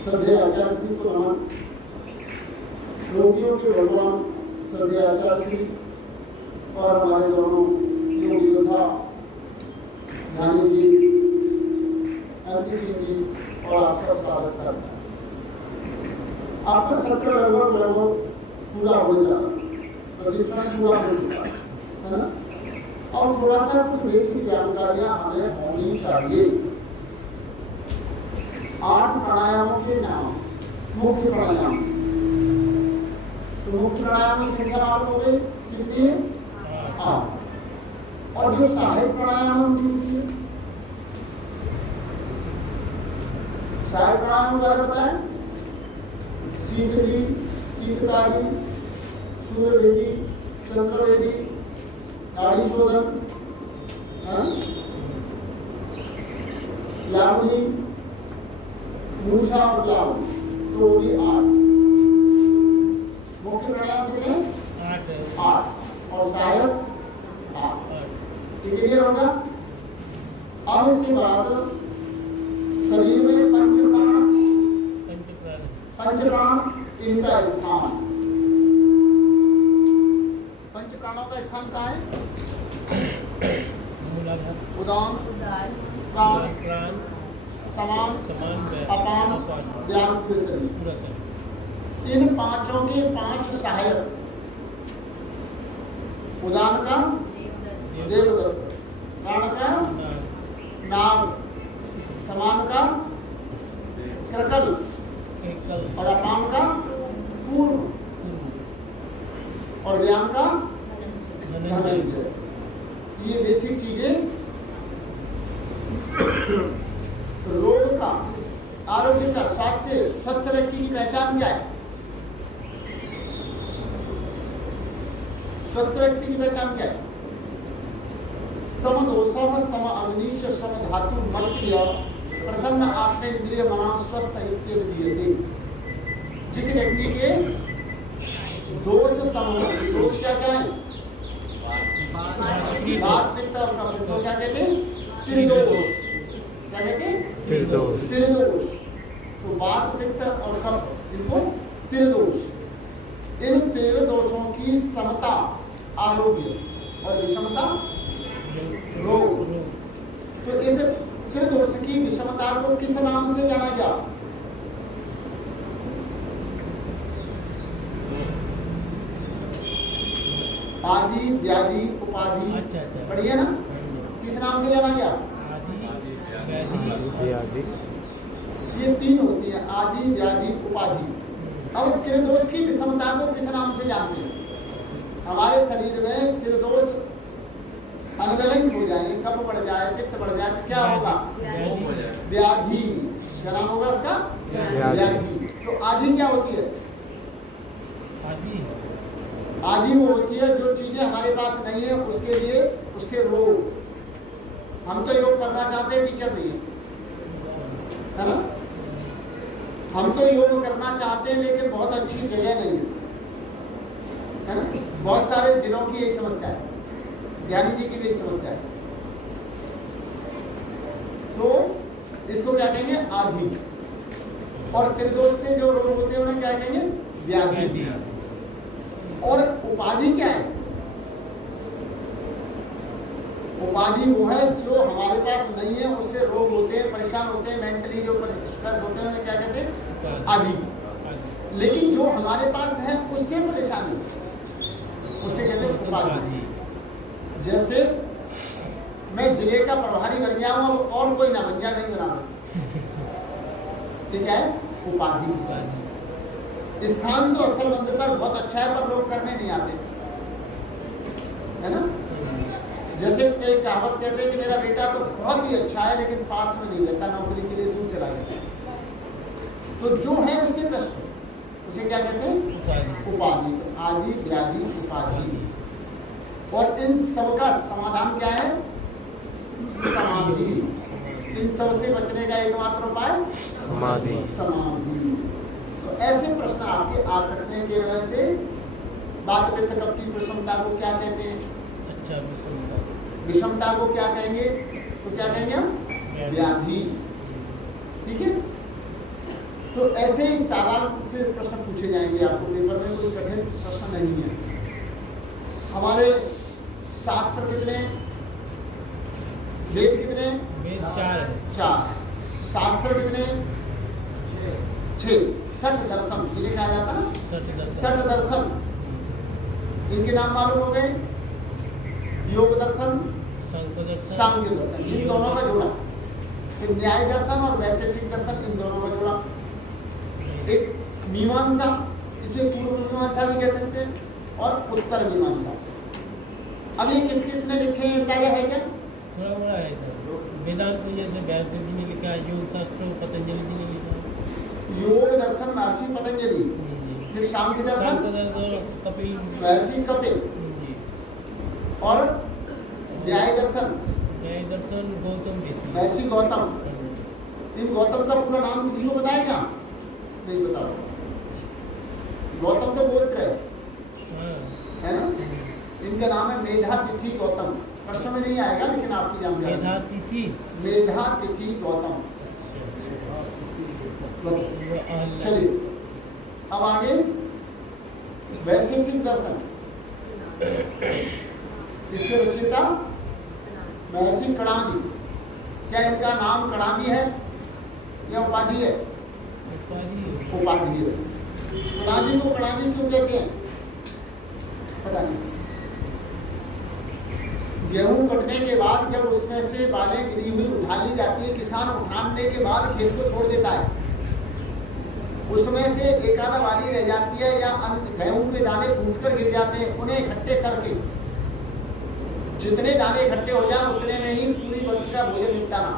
श्रद्धेय आचार्य श्री को नमन। योगियों के भगवान श्रद्धेय आचार्य श्री और हमारे दोनों योग योद्धा ज्ञानी जी, एमपी सिंह जी और आप सब साधक साधक, आपका सत्र लगभग पूरा होने जा रहा है, प्रशिक्षण पूरा हो चुका है ना। और थोड़ा सा कुछ बेसिक जानकारियां हमें होनी चाहिए। 8 प्राणायामों के नाम, मुख्य प्राणायाम। तो मुख्य प्राणायाम की संख्या मालूम हो गई कितनी है? 8। और जो सहायक प्राणायाम होती है, सहायक प्राणायाम के बारे में बताएं। शीतली, शीतकारी, सूर्यवेदी, चंद्रवेदी, नाड़ी शोधन, लावणी, मूषा और लाभ, तो भी 8। मुख्य प्राणायाम कितने? 8। और सहायक 8। क्लियर होगा? अब इसके बाद शरीर में पंच प्राण, इनका स्थान, पंच प्राणों का स्थान कहाँ है? उदान, प्राण, समान, अपान, व्यान, पूरे शरीर। इन पांचों के 5 सहायक। उदान का देवदत्त, प्राण का नाग, समान का क्रकल और अपान का पूर्व और व्यान का धनंजय। ये बेसिक चीजें। रोग का, आरोग्य का, स्वास्थ्य, स्वस्थ व्यक्ति की पहचान क्या है? स्वस्थ व्यक्ति की पहचान क्या है? समदोषः, सम अग्निश्च, सम धातु मल्क्रिय, प्रसन्न आत्मेन्द्रिय मना स्वस्थ इत्यभिधीयते। जिस व्यक्ति के दोष सम, दोष क्या क्या है? वात, पित्त और कफ को क्या कहते हैं? त्रिदोष। क्या कहते हैं? त्रिदोष। तो वात, पित्त और कफ, इनको त्रिदोष। इन त्रिदोषों की समता आरोग्य और विषमता रोग। तो इस त्रिदोष की विषमता को किस नाम से जाना गया? आदि, व्याधि, उपाधि। बढ़िया ना? किस नाम से जाना गया? ये 3 होती है, आदि, व्याधि, उपाधि। अब त्रिदोष की विषमता को किस नाम से जानते हैं? हमारे शरीर में त्रिदोष अनबैलेंस हो जाए, कफ बढ़ जाए, पित्त बढ़ जाए, तो क्या होगा? व्याधि। क्या नाम होगा इसका? व्याधि। तो आदि क्या होती है? आदि वो होती है जो चीजें हमारे पास नहीं है, उसके लिए, उससे रोग। हम तो योग करना चाहते हैं, टीचर नहीं है ना? हम तो योग करना चाहते हैं लेकिन बहुत अच्छी जगह नहीं है ना? बहुत सारे जिलों की यही समस्या है, ज्ञानी जी की भी यही समस्या है। तो इसको क्या कहेंगे? आदि। और त्रिदोष से जो रोग होते हैं उन्हें क्या कहेंगे? व्याधि। और उपाधि क्या है? उपाधि वो है जो हमारे पास नहीं है, उससे रोग होते हैं, परेशान होते हैं, मेंटली जो स्ट्रेस होते हैं, उन्हें क्या कहते हैं? आदि। लेकिन जो हमारे पास है उससे परेशानी, उसे कहते हैं उपाधि। जैसे मैं जिले का प्रभारी बन गया हूँ, अब और कोई ना बन गया, नहीं बनाना। ये क्या है? उपाधि की समस्या। स्थान तो स्थल मंदिर पर बहुत अच्छा है, पर लोग करने नहीं आते, है ना? जैसे एक कहावत कहते हैं कि मेरा बेटा तो बहुत ही अच्छा है लेकिन पास में नहीं रहता, नौकरी के लिए दूर चला गया। तो जो है उससे कष्ट, उसे क्या कहते हैं? उपाधि। आदि व्याधि उपाधि। और इन सब का समाधान क्या है? समाधि। इन सब से बचने का एकमात्र उपाय समाधि। समाधि। तो ऐसे प्रश्न आपके आ सकते हैं कि वजह से बात पित्त कफ की विषमता को क्या कहते हैं? अच्छा, विषमता को क्या कहेंगे? तो क्या कहेंगे हम? व्याधि। ठीक है। तो ऐसे ही सारा से प्रश्न पूछे जाएंगे आपको पेपर में, कोई कठिन प्रश्न नहीं है। हमारे शास्त्र कितने? वेद कितने? वेद 4 है। 4। शास्त्र कितने? 6। 60 दर्शन जिन्हें कहा जाता है ना, 60 दर्शन। इनके नाम मालूम हो गए? योग दर्शन, सांख्य दर्शन, इन दोनों का जोड़ा। फिर न्याय दर्शन और वैशेषिक दर्शन, इन दोनों का जोड़ा। एक मीमांसा, इसे पूर्व मीमांसा भी कह सकते हैं, और उत्तर मीमांसा। अब ये किस किस ने लिखे हैं, अंदाजा है क्या? थोड़ा बड़ा है। वेदांत जैसे व्यास जी ने लिखा है, योग शास्त्र पतंजलि जी ने लिखा है। योग दर्शन महर्षि पतंजलि, फिर सांख्य दर्शन कपिल, महर्षि कपिल, और न्याय दर्शन गौतम ऋषि, महर्षि गौतम। इन गौतम का पूरा नाम किसी को बताएगा? नहीं बताओ। गौतम तो गोत्र है ना? इनका नाम है मेधातिथि गौतम। प्रश्न में नहीं आएगा लेकिन आपकी जानकारी। मेधातिथि गौतम। चलिए अब आगे वैशेषिक दर्शन। इसके रचयिता महर्षि कणादि। क्या इनका नाम कणादि है या उपाधि है? उपाधि है। कणादि को कणादि क्यों कहते हैं पता नहीं। गेहूं कटने के बाद जब उसमें से बालें गिरी हुई उठा ली जाती है, किसान उठाने के बाद खेत को छोड़ देता है, उसमें से एक आधा वाली रह जाती है या गेहूं के दाने फूटकर गिर जाते हैं, उन्हें इकट्ठे करके जितने दाने इकट्ठे हो जाए उतने में ही पूरी वर्ष का भोजन निपटाना,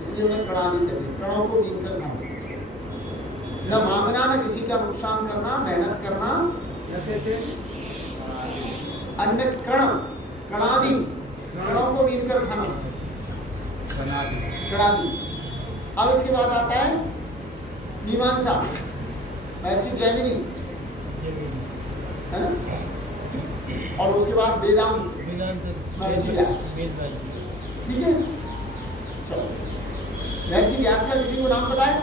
इसलिए उन्हें कणादि कहते हैं। कणों को गिन कर खाना, न मांगना न किसी का नुकसान करना, मेहनत करना, न कहते अन्य कण, कणादि, कणों को गिन कर खाना, कणादि। अब इसके बाद आता है मीमांसा, महर्षि जैमिनी, है ना? और उसके बाद वेदांत, महर्षि व्यास। ठीक है, चलो महर्षि व्यास का किसी को नाम पता है?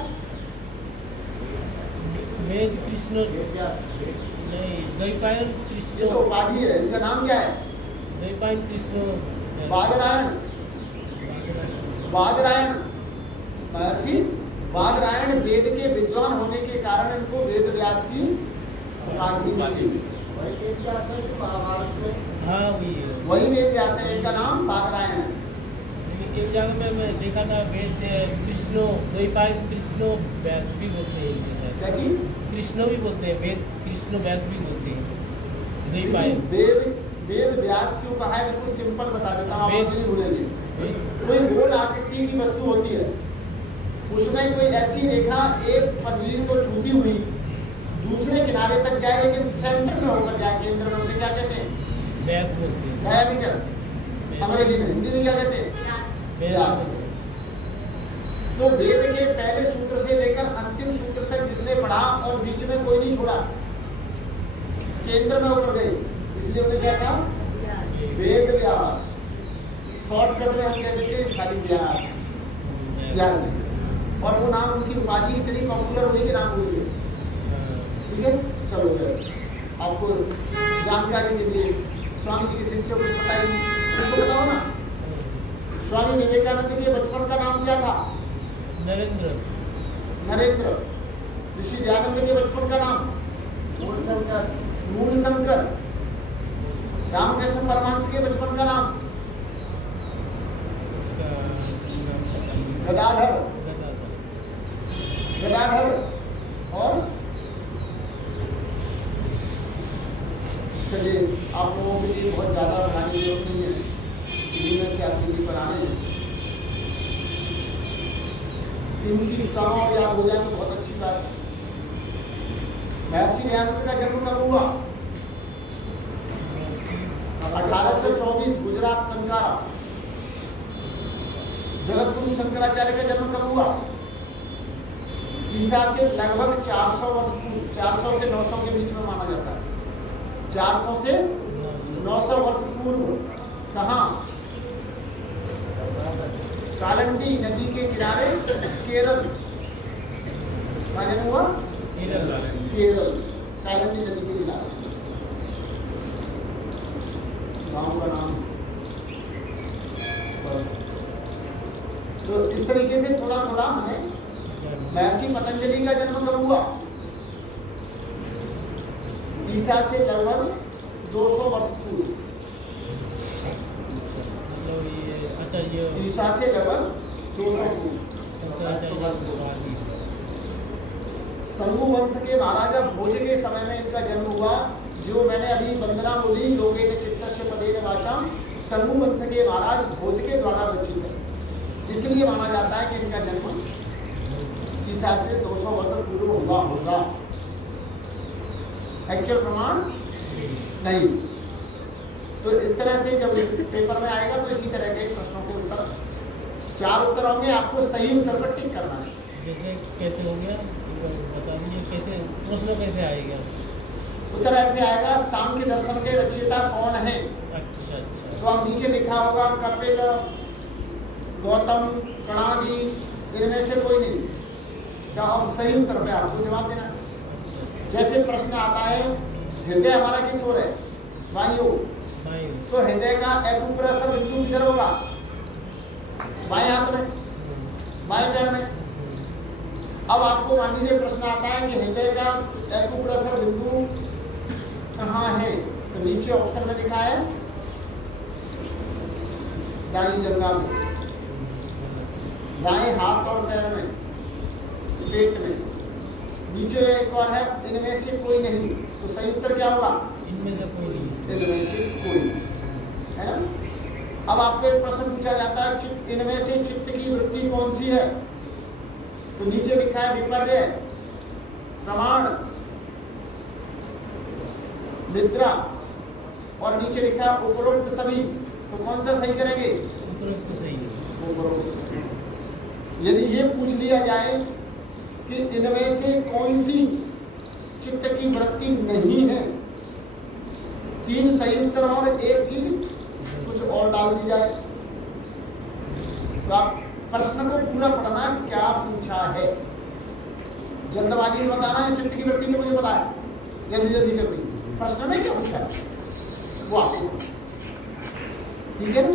वेद कृष्ण नहीं, द्वैपायन कृष्ण। ये तो उपाधि है, इनका नाम क्या है? द्वैपायन कृष्ण। बादरायण, बादरायण, महर्षि बादरायण वेद के विद्वान होने के कारण इनको वेद व्यास की उपाधि मिली। महाभारत में हाँ वही वेद व्यास है, इनका नाम बादरायण है। एक जगह में मैं देखा था वेद कृष्ण, द्वैपायन कृष्ण व्यास भी बोलते हैं। क्या चीज? कृष्ण भी बोलते हैं, वेद कृष्ण व्यास भी बोलते हैं। द्वैपायन वेद व्यास क्यों कहा है? बिल्कुल सिंपल बता देता हूँ, आप नहीं भूलेंगे। कोई गोल आकृति की वस्तु होती है, उसमें कोई ऐसी रेखा एक पतलीन को छूती हुई दूसरे किनारे तक जाए लेकिन सेंटर में होकर जाए, केंद्र में, उसे क्या कहते हैं? व्यास बोलते हैं। डायमीटर अंग्रेजी में, हिंदी में क्या कहते हैं? व्यास। तो वेद के पहले सूत्र से लेकर अंतिम सूत्र तक जिसने पढ़ा और बीच में कोई नहीं छोड़ा, केंद्र में होकर गए, इसलिए उन्हें क्या कहा? वेद व्यास। शॉर्टकट में हम कह देते हैं खाली व्यास, व्यास। और वो नाम, उनकी उपाधि इतनी पॉपुलर हुई कि नाम भूल गए। ठीक है, चलो आपको जानकारी के लिए स्वामी जी के शिष्य को बताइए, उसको बताओ ना। स्वामी विवेकानंद के बचपन का नाम क्या था? नरेंद्र। नरेंद्र। ऋषि दयानंद के बचपन का नाम? मूलशंकर। मूलशंकर। रामकृष्ण परमहंस के बचपन का नाम? गदाधर। गदाधर। और चलिए, आप लोगों के लिए बहुत ज़्यादा पढ़ाने की जरूरत नहीं है। आपके लिए बनाने हैं। इनकी सनौर याद हो जाए तो बहुत अच्छी बात है। महर्षि दयानंद का जन्म कब हुआ? 1824 गुजरात कंकारा। जगत गुरु शंकराचार्य का जन्म कब हुआ? ईसा से लगभग 400 वर्ष पूर्व, 400 से 900 के बीच में माना जाता है। 400 से 900 वर्ष पूर्व। कहाँ? कालंडी नदी के किनारे केरल। कहाँ जन्म हुआ? केरल, कालंडी नदी के किनारे। गाँव का नाम। तो इस तरीके से थोड़ा थोड़ा हमें महर्षि पतंजलि का जन्म कब हुआ? ईसा से लगभग 200 वर्ष पूर्व। ईसा से लगभग 200 पूर्व। संगु वंश के महाराजा भोज के समय में इनका जन्म हुआ। जो मैंने अभी वंदना बोली, योगेन चित्तस्य पदेन वाचाम, संगु वंश के महाराज भोज के द्वारा रचित है। इसलिए माना जाता है कि इनका जन्म ईसा से 200 वर्ष पूर्व हुआ होगा। एक्चुअल प्रमाण नहीं। तो इस तरह से जब पेपर में आएगा तो इसी तरह के प्रश्नों के उत्तर, 4 उत्तर होंगे, आपको सही उत्तर पर टिक करना है। जैसे कैसे हो गया बता दीजिए, कैसे प्रश्न कैसे आएगा? उत्तर ऐसे आएगा, सांख्य दर्शन के रचयिता कौन है? अच्छा अच्छा। तो अब नीचे लिखा होगा कपिल, गौतम, कणादि, इनमें से कोई नहीं। क्या अब सही उत्तर पे आपको जवाब देना। जैसे प्रश्न आता है, हृदय हमारा किस ओर है? वायु। तो हृदय का एक्यूप्रेशर बिंदु किधर होगा? बाएं हाथ में, बाएं पैर में। अब आपको मान लीजिए प्रश्न आता है कि हृदय का एक्यूप्रेशर बिंदु कहाँ है? तो नीचे ऑप्शन में लिखा है दाई जंघा में, दाएं हाथ और पैर में, पेट में। नीचे एक और है, इनमें से कोई नहीं। तो सही उत्तर क्या होगा? इनमें से कोई नहीं। इनमें से कोई, है ना। अब आपको एक प्रश्न पूछा जाता है, इनमें से चित्त की वृत्ति कौन सी है? तो नीचे लिखा है विपर्य, प्रमाण, निद्रा, और नीचे लिखा है उपरोक्त सभी। तो कौन सा सही करेंगे? उपरोक्त सही है। उपरोक्त सभी। यदि ये पूछ लिया जाए कि इनमें से कौन सी चित्त की वृत्ति नहीं है, 3 सही उत्तर और एक चीज कुछ और डाल दी जाए, तो आप प्रश्न को पूरा पढ़ना, क्या पूछा है। जल्दबाजी में बताना है, चित्त की वृत्ति में मुझे बताया, जल्दी जल्दी कर दी। प्रश्न में क्या पूछा है वो आपको, ठीक है ना।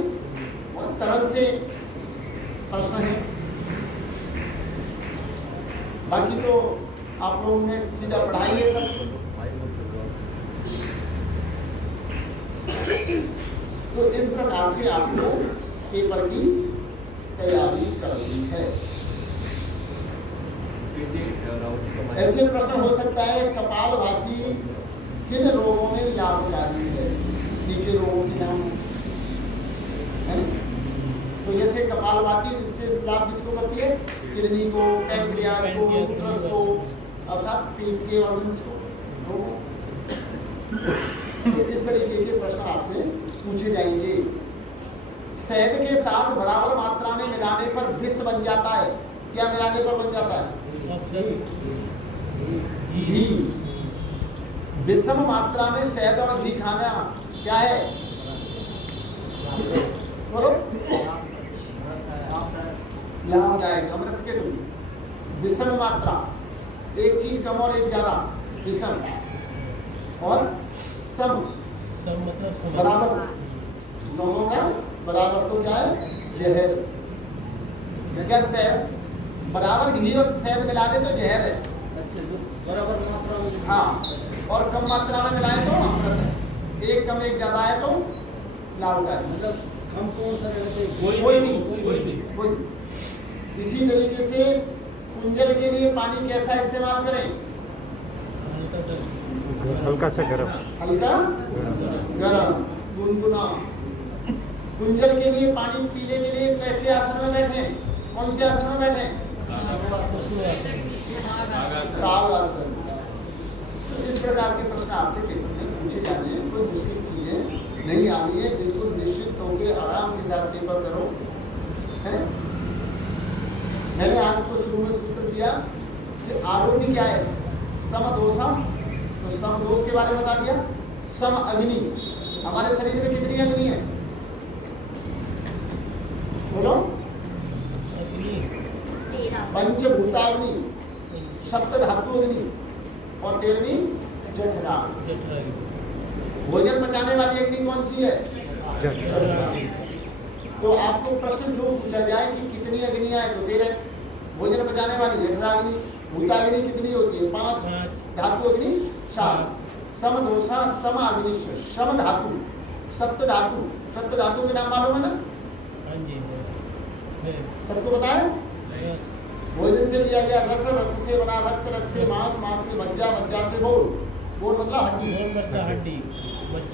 बहुत सरल से प्रश्न है। बाकी तो आप लोगों ने सीधा पढ़ाई है सब। तो इस प्रकार से आपको पेपर की तैयारी करनी है। ऐसे प्रश्न हो सकता है, कपालभाति किन रोगों में लाभकारी है? नीचे रोगों के नाम है। तो जैसे कपालभाति विशेष लाभ किसको करती है? किडनी को, पैंक्रियाज को, उदरस को, अर्थात पेट के ऑर्गन्स को। तो इस तरीके के प्रश्न आपसे पूछे जाएंगे। शहद के साथ बराबर मात्रा में मिलाने पर विष बन जाता है। क्या मिलाने पर बन जाता है? घी। विषम मात्रा में शहद और घी खाना क्या है? बोलो, लाभदायक, अमृत के तुल्य। विषम मात्रा, एक चीज कम और एक ज्यादा, विषम। और सम मतलब बराबर, दोनों का बराबर। तो क्या है? जहर। क्या शहद बराबर घी और शहद मिला दे तो जहर है। बराबर मात्रा में, हाँ, और कम मात्रा में मिलाए तो अमृत है। एक कम एक ज्यादा है तो लाभकारी। मतलब हम कौन सा रहते हैं? कोई नहीं। इसी तरीके से कुंजल के लिए पानी कैसा इस्तेमाल करें? हल्का सा गरम, हल्का गरम, गुनगुना। कुंजल के लिए, पानी पीने के लिए कैसे आसन में बैठे हैं? कौन से आसन में बैठे हैं? काल आसन। तो इस प्रकार के प्रश्न आपसे पेपर में पूछे जाने हैं। कोई मुश्किल चीजें नहीं आनी है, बिल्कुल निश्चित होकर आराम के साथ पेपर करो, है ना? मैंने आपको शुरू में सूत्र दिया कि आरोग्य क्या है? समदोषा। तो समदोष के बारे में बता दिया। सम अग्नि, हमारे शरीर में कितनी अग्नि है? बोलो। पंचभूताग्नि, सप्त धातु अग्नि और 13वीं जठरा। भोजन पचाने वाली अग्नि कौन सी है? जठरा। तो आपको प्रश्न जो पूछा जाए कि कितनी अग्नियां हैं, तो 13। भोजन पचाने वाली जठराग्नि। भूताग्नि कितनी होती है? 5। धातु अग्नि 7। समदोषा समाग्नि सम धातु सप्त धातु। सप्त धातु के नाम मालूम है ना? सबको पता है? भोजन से लिया गया रस, रस से बना रक्त, रक्त से मांस, मांस से मज्जा, मज्जा से बोल, बोल मतलब हड्डी,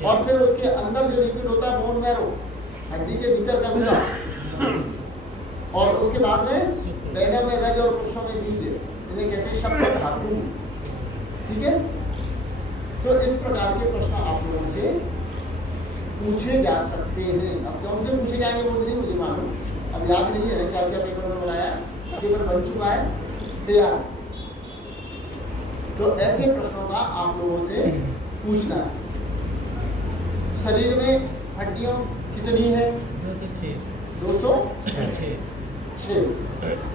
और फिर उसके अंदर जो लिक्विड होता है बोन मैरो, हड्डी के भीतर का गुदा, और उसके बाद में बहनों में रज और पुरुषों में बीज, इन्हें कहते हैं सप्त धातु। ठीक है? तो इस प्रकार के प्रश्न आप लोगों से पूछे जा सकते हैं। अब कौन से पूछे जाएंगे वो नहीं मुझे मालूम, अब याद नहीं है क्या क्या पेपर में बनाया है। पेपर बन चुका है, तैयार। तो ऐसे प्रश्नों का आप लोगों से पूछना है। शरीर में हड्डियां कितनी है? 206।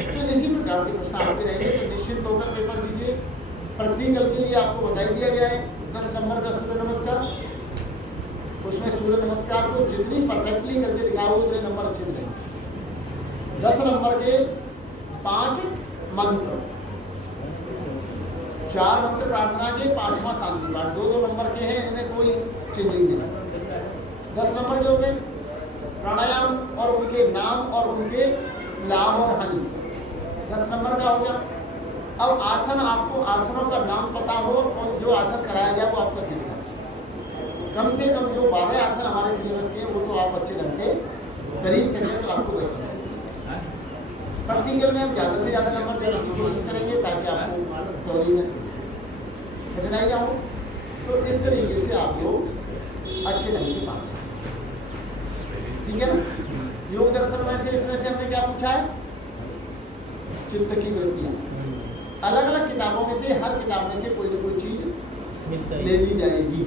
तो इसी प्रकार के प्रश्न आते रहेंगे। तो निश्चित होकर पेपर दीजिए। प्रैक्टिकल के लिए आपको बता दिया गया है 10 नंबर का सूर्य नमस्कार। उसमें सूर्य नमस्कार को जितनी परफेक्टली करके दिखाओ उतने नंबर अच्छे मिलेंगे। 10 नंबर के 5 मंत्र, 4 मंत्र प्रार्थना के, 5वां शांति पाठ। 2-2 नंबर के हैं, इनमें कोई चेंजिंग नहीं। 10 नंबर के हो गए। प्राणायाम और उनके नाम और उनके लाभ और हानि 10 नंबर का हो गया। अब आसन, आपको आसनों का नाम पता हो और जो आसन कराया गया वो आप करके दिखा सकते। कम से कम जो 12 आसन हमारे सिलेबस के वो तो आप अच्छे ढंग से कर ही सकें। तो आपको 10 नंबर प्रैक्टिकल में हम ज़्यादा से ज़्यादा नंबर देने की कोशिश करेंगे ताकि आपको थ्योरी में कठिनाई ना हो। तो इस तरीके से आप लोग अच्छे ढंग से पास हो सकते। ठीक है ना? योग दर्शन में से इसमें से हमने क्या पूछा है? चित्त की वृत्तियाँ। अलग अलग किताबों में से, हर किताब में से कोई ना कोई चीज ले ली जाएगी।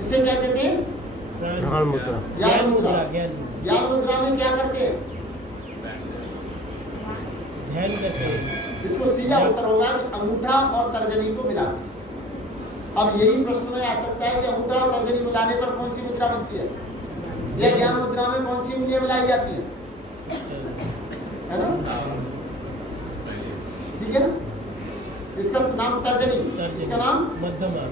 इसे क्या कहते हैं? ज्ञान मुद्रा। ज्ञान मुद्रा में क्या करते हैं? ध्यान करते हैं। इसको सीधा उत्तर होगा कि अंगूठा और तर्जनी को मिला। अब यही प्रश्न में आ सकता है कि अंगूठा और तर्जनी मिलाने पर कौन सी मुद्रा बनती है, या ज्ञान मुद्रा में कौन सी उंगलियां मिलाई जाती है? है ना? ठीक है ना? इसका नाम तर्जनी, इसका नाम मध्यमा,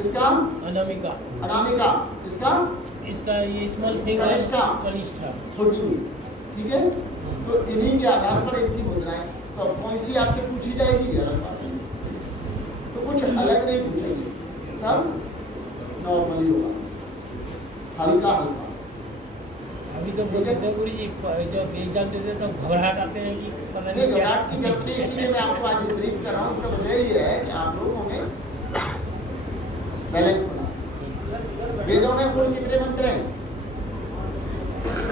इसका अनामिका, अनामिका, इसका ये स्मॉल फिंगर कनिष्ठा, छोटी हुई। ठीक है? तो इन्हीं के आधार पर इनकी मुद्राएं। तो अब कौन सी आपसे पूछी जाएगी? अलग बात है। तो कुछ अलग नहीं पूछेंगे, सब नॉर्मली होगा, हल्का हल्का। अभी तो बोलते थे गुरु जी जब एग्जाम देते तो घबराहट आते हैं कि पता नहीं, घबराहट की जरूरत नहीं। इसलिए मैं आपको आज ब्रीफ कर रहा हूँ। उसका वजह ये है कि आप लोगों में बैलेंस बना। वेदों में कुल कितने मंत्र हैं?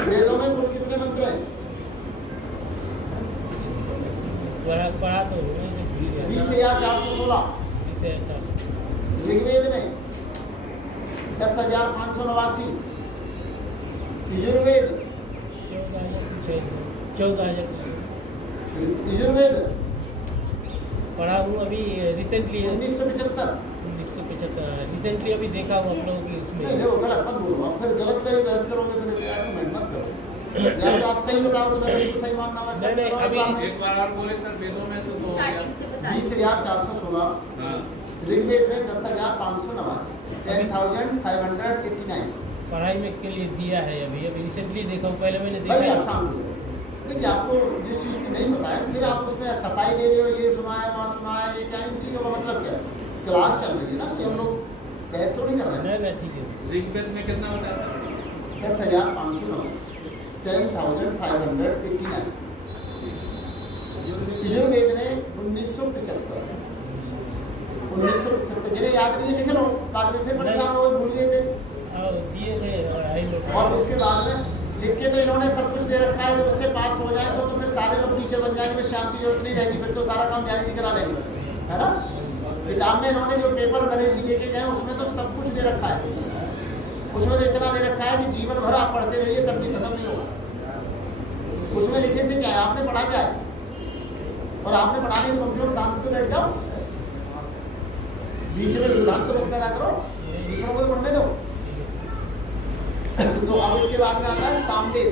वेदों में कुल कितने मंत्र हैं? पढ़ा तो 20,416। ऋग्वेद में 10,589। यजुर्वेद 14,000 यजुर्वेद पढ़ा हूँ अभी रिसेंटली 1975। रिसेंटली अभी देखा हूँ आप लोगों की उसमें। नहीं देखो, गलत मत बोलो। आप फिर गलत पे बहस करोगे, फिर आर्गुमेंट मत करो। या तो आप सही बताओ तो मैं बिल्कुल सही मानना नहीं, अभी एक बार और बोले सर, वेदों में तो स्टार्टिंग से बता 20,416। हाँ, ऋग्वेद में 10,589। 10,589। पढ़ाई में के लिए दिया है अभी रिसेंटली देखा हूँ। पहले मैंने भाई देखा आप शांत हो। देखिए, आपको जिस चीज़ की नहीं पता है फिर आप उसमें सफाई दे रहे हो, ये सुना है वहाँ सुना है, ये क्या, इन चीज़ों का मतलब क्या है? क्लास चल रही है ना, कि हम लोग बहस तो नहीं कर रहे हैं। नहीं ठीक है। ऋग्वेद में कितना होता है सर? 10,589 10,589 यजुर्वेद में 1975 जिन्हें याद नहीं है लिख लो, बाद में फिर परेशान हो भूल गए थे। दिए गए और उसके बाद में लिख के तो इन्होंने सब कुछ दे रखा है, तो उससे पास हो जाए तो फिर सारे लोग टीचर बन जाएंगे, फिर शाम की जरूरत नहीं रहेगी, फिर तो सारा काम जारी करा लेंगे, है ना। किताब में इन्होंने जो पेपर नरेश जी लेके गए उसमें तो सब कुछ दे रखा है, उसमें तो इतना दे रखा है कि जीवन भर आप पढ़ते रहिए तब भी खत्म नहीं होगा। उसमें लिखे से क्या है, आपने पढ़ा क्या है, और आपने पढ़ाने में कम से कम शांति तो बैठ जाओ, बीच में विधान तो मत पैदा करो, दूसरों को तो पढ़ने दो। तो अब इसके बाद में आता है सामवेद।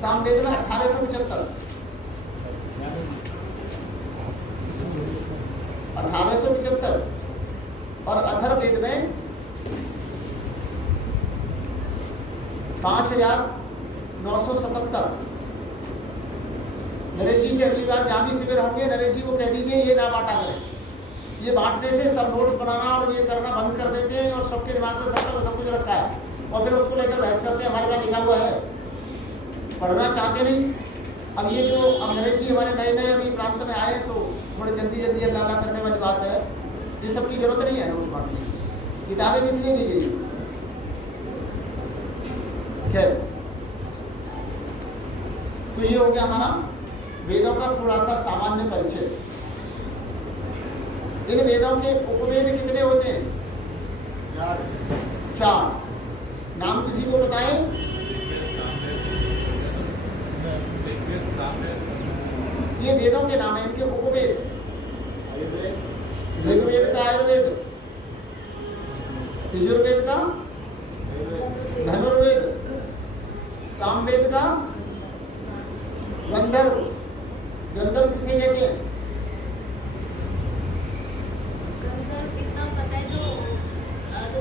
सामवेद में 1875 और अथर्ववेद में 5,977। नरेश जी से अगली बार जहाँ भी शिविर होंगे नरेश जी को कह दीजिए ये ना बांटा करें, ये बांटने से सब नोट्स बनाना और ये करना बंद कर देते हैं और सबके दिमाग में सब कुछ रखा है और फिर उसको लेकर बहस करते हैं, हमारे पास लिखा हुआ है, पढ़ना चाहते नहीं। अब ये जो अंग्रेज जी हमारे नए नए अभी प्रांत में आए तो थोड़े जल्दी अल्लाह करने वाली बात है, ये सब की जरूरत नहीं है नोट्स बांटने की, किताबें इसलिए दी गई। खैर, तो ये हो गया हमारा वेदों का थोड़ा सा सामान्य परिचय। इन वेदों के उपवेद कितने होते हैं? 4। नाम किसी को बताएं? ये वेदों के नाम है, इनके उपवेद। ऋग्वेद का आयुर्वेद, यजुर्वेद का धनुर्वेद, सामवेद का गंधर्व। गंधर्व किसे कहते हैं? कितना पता है, जो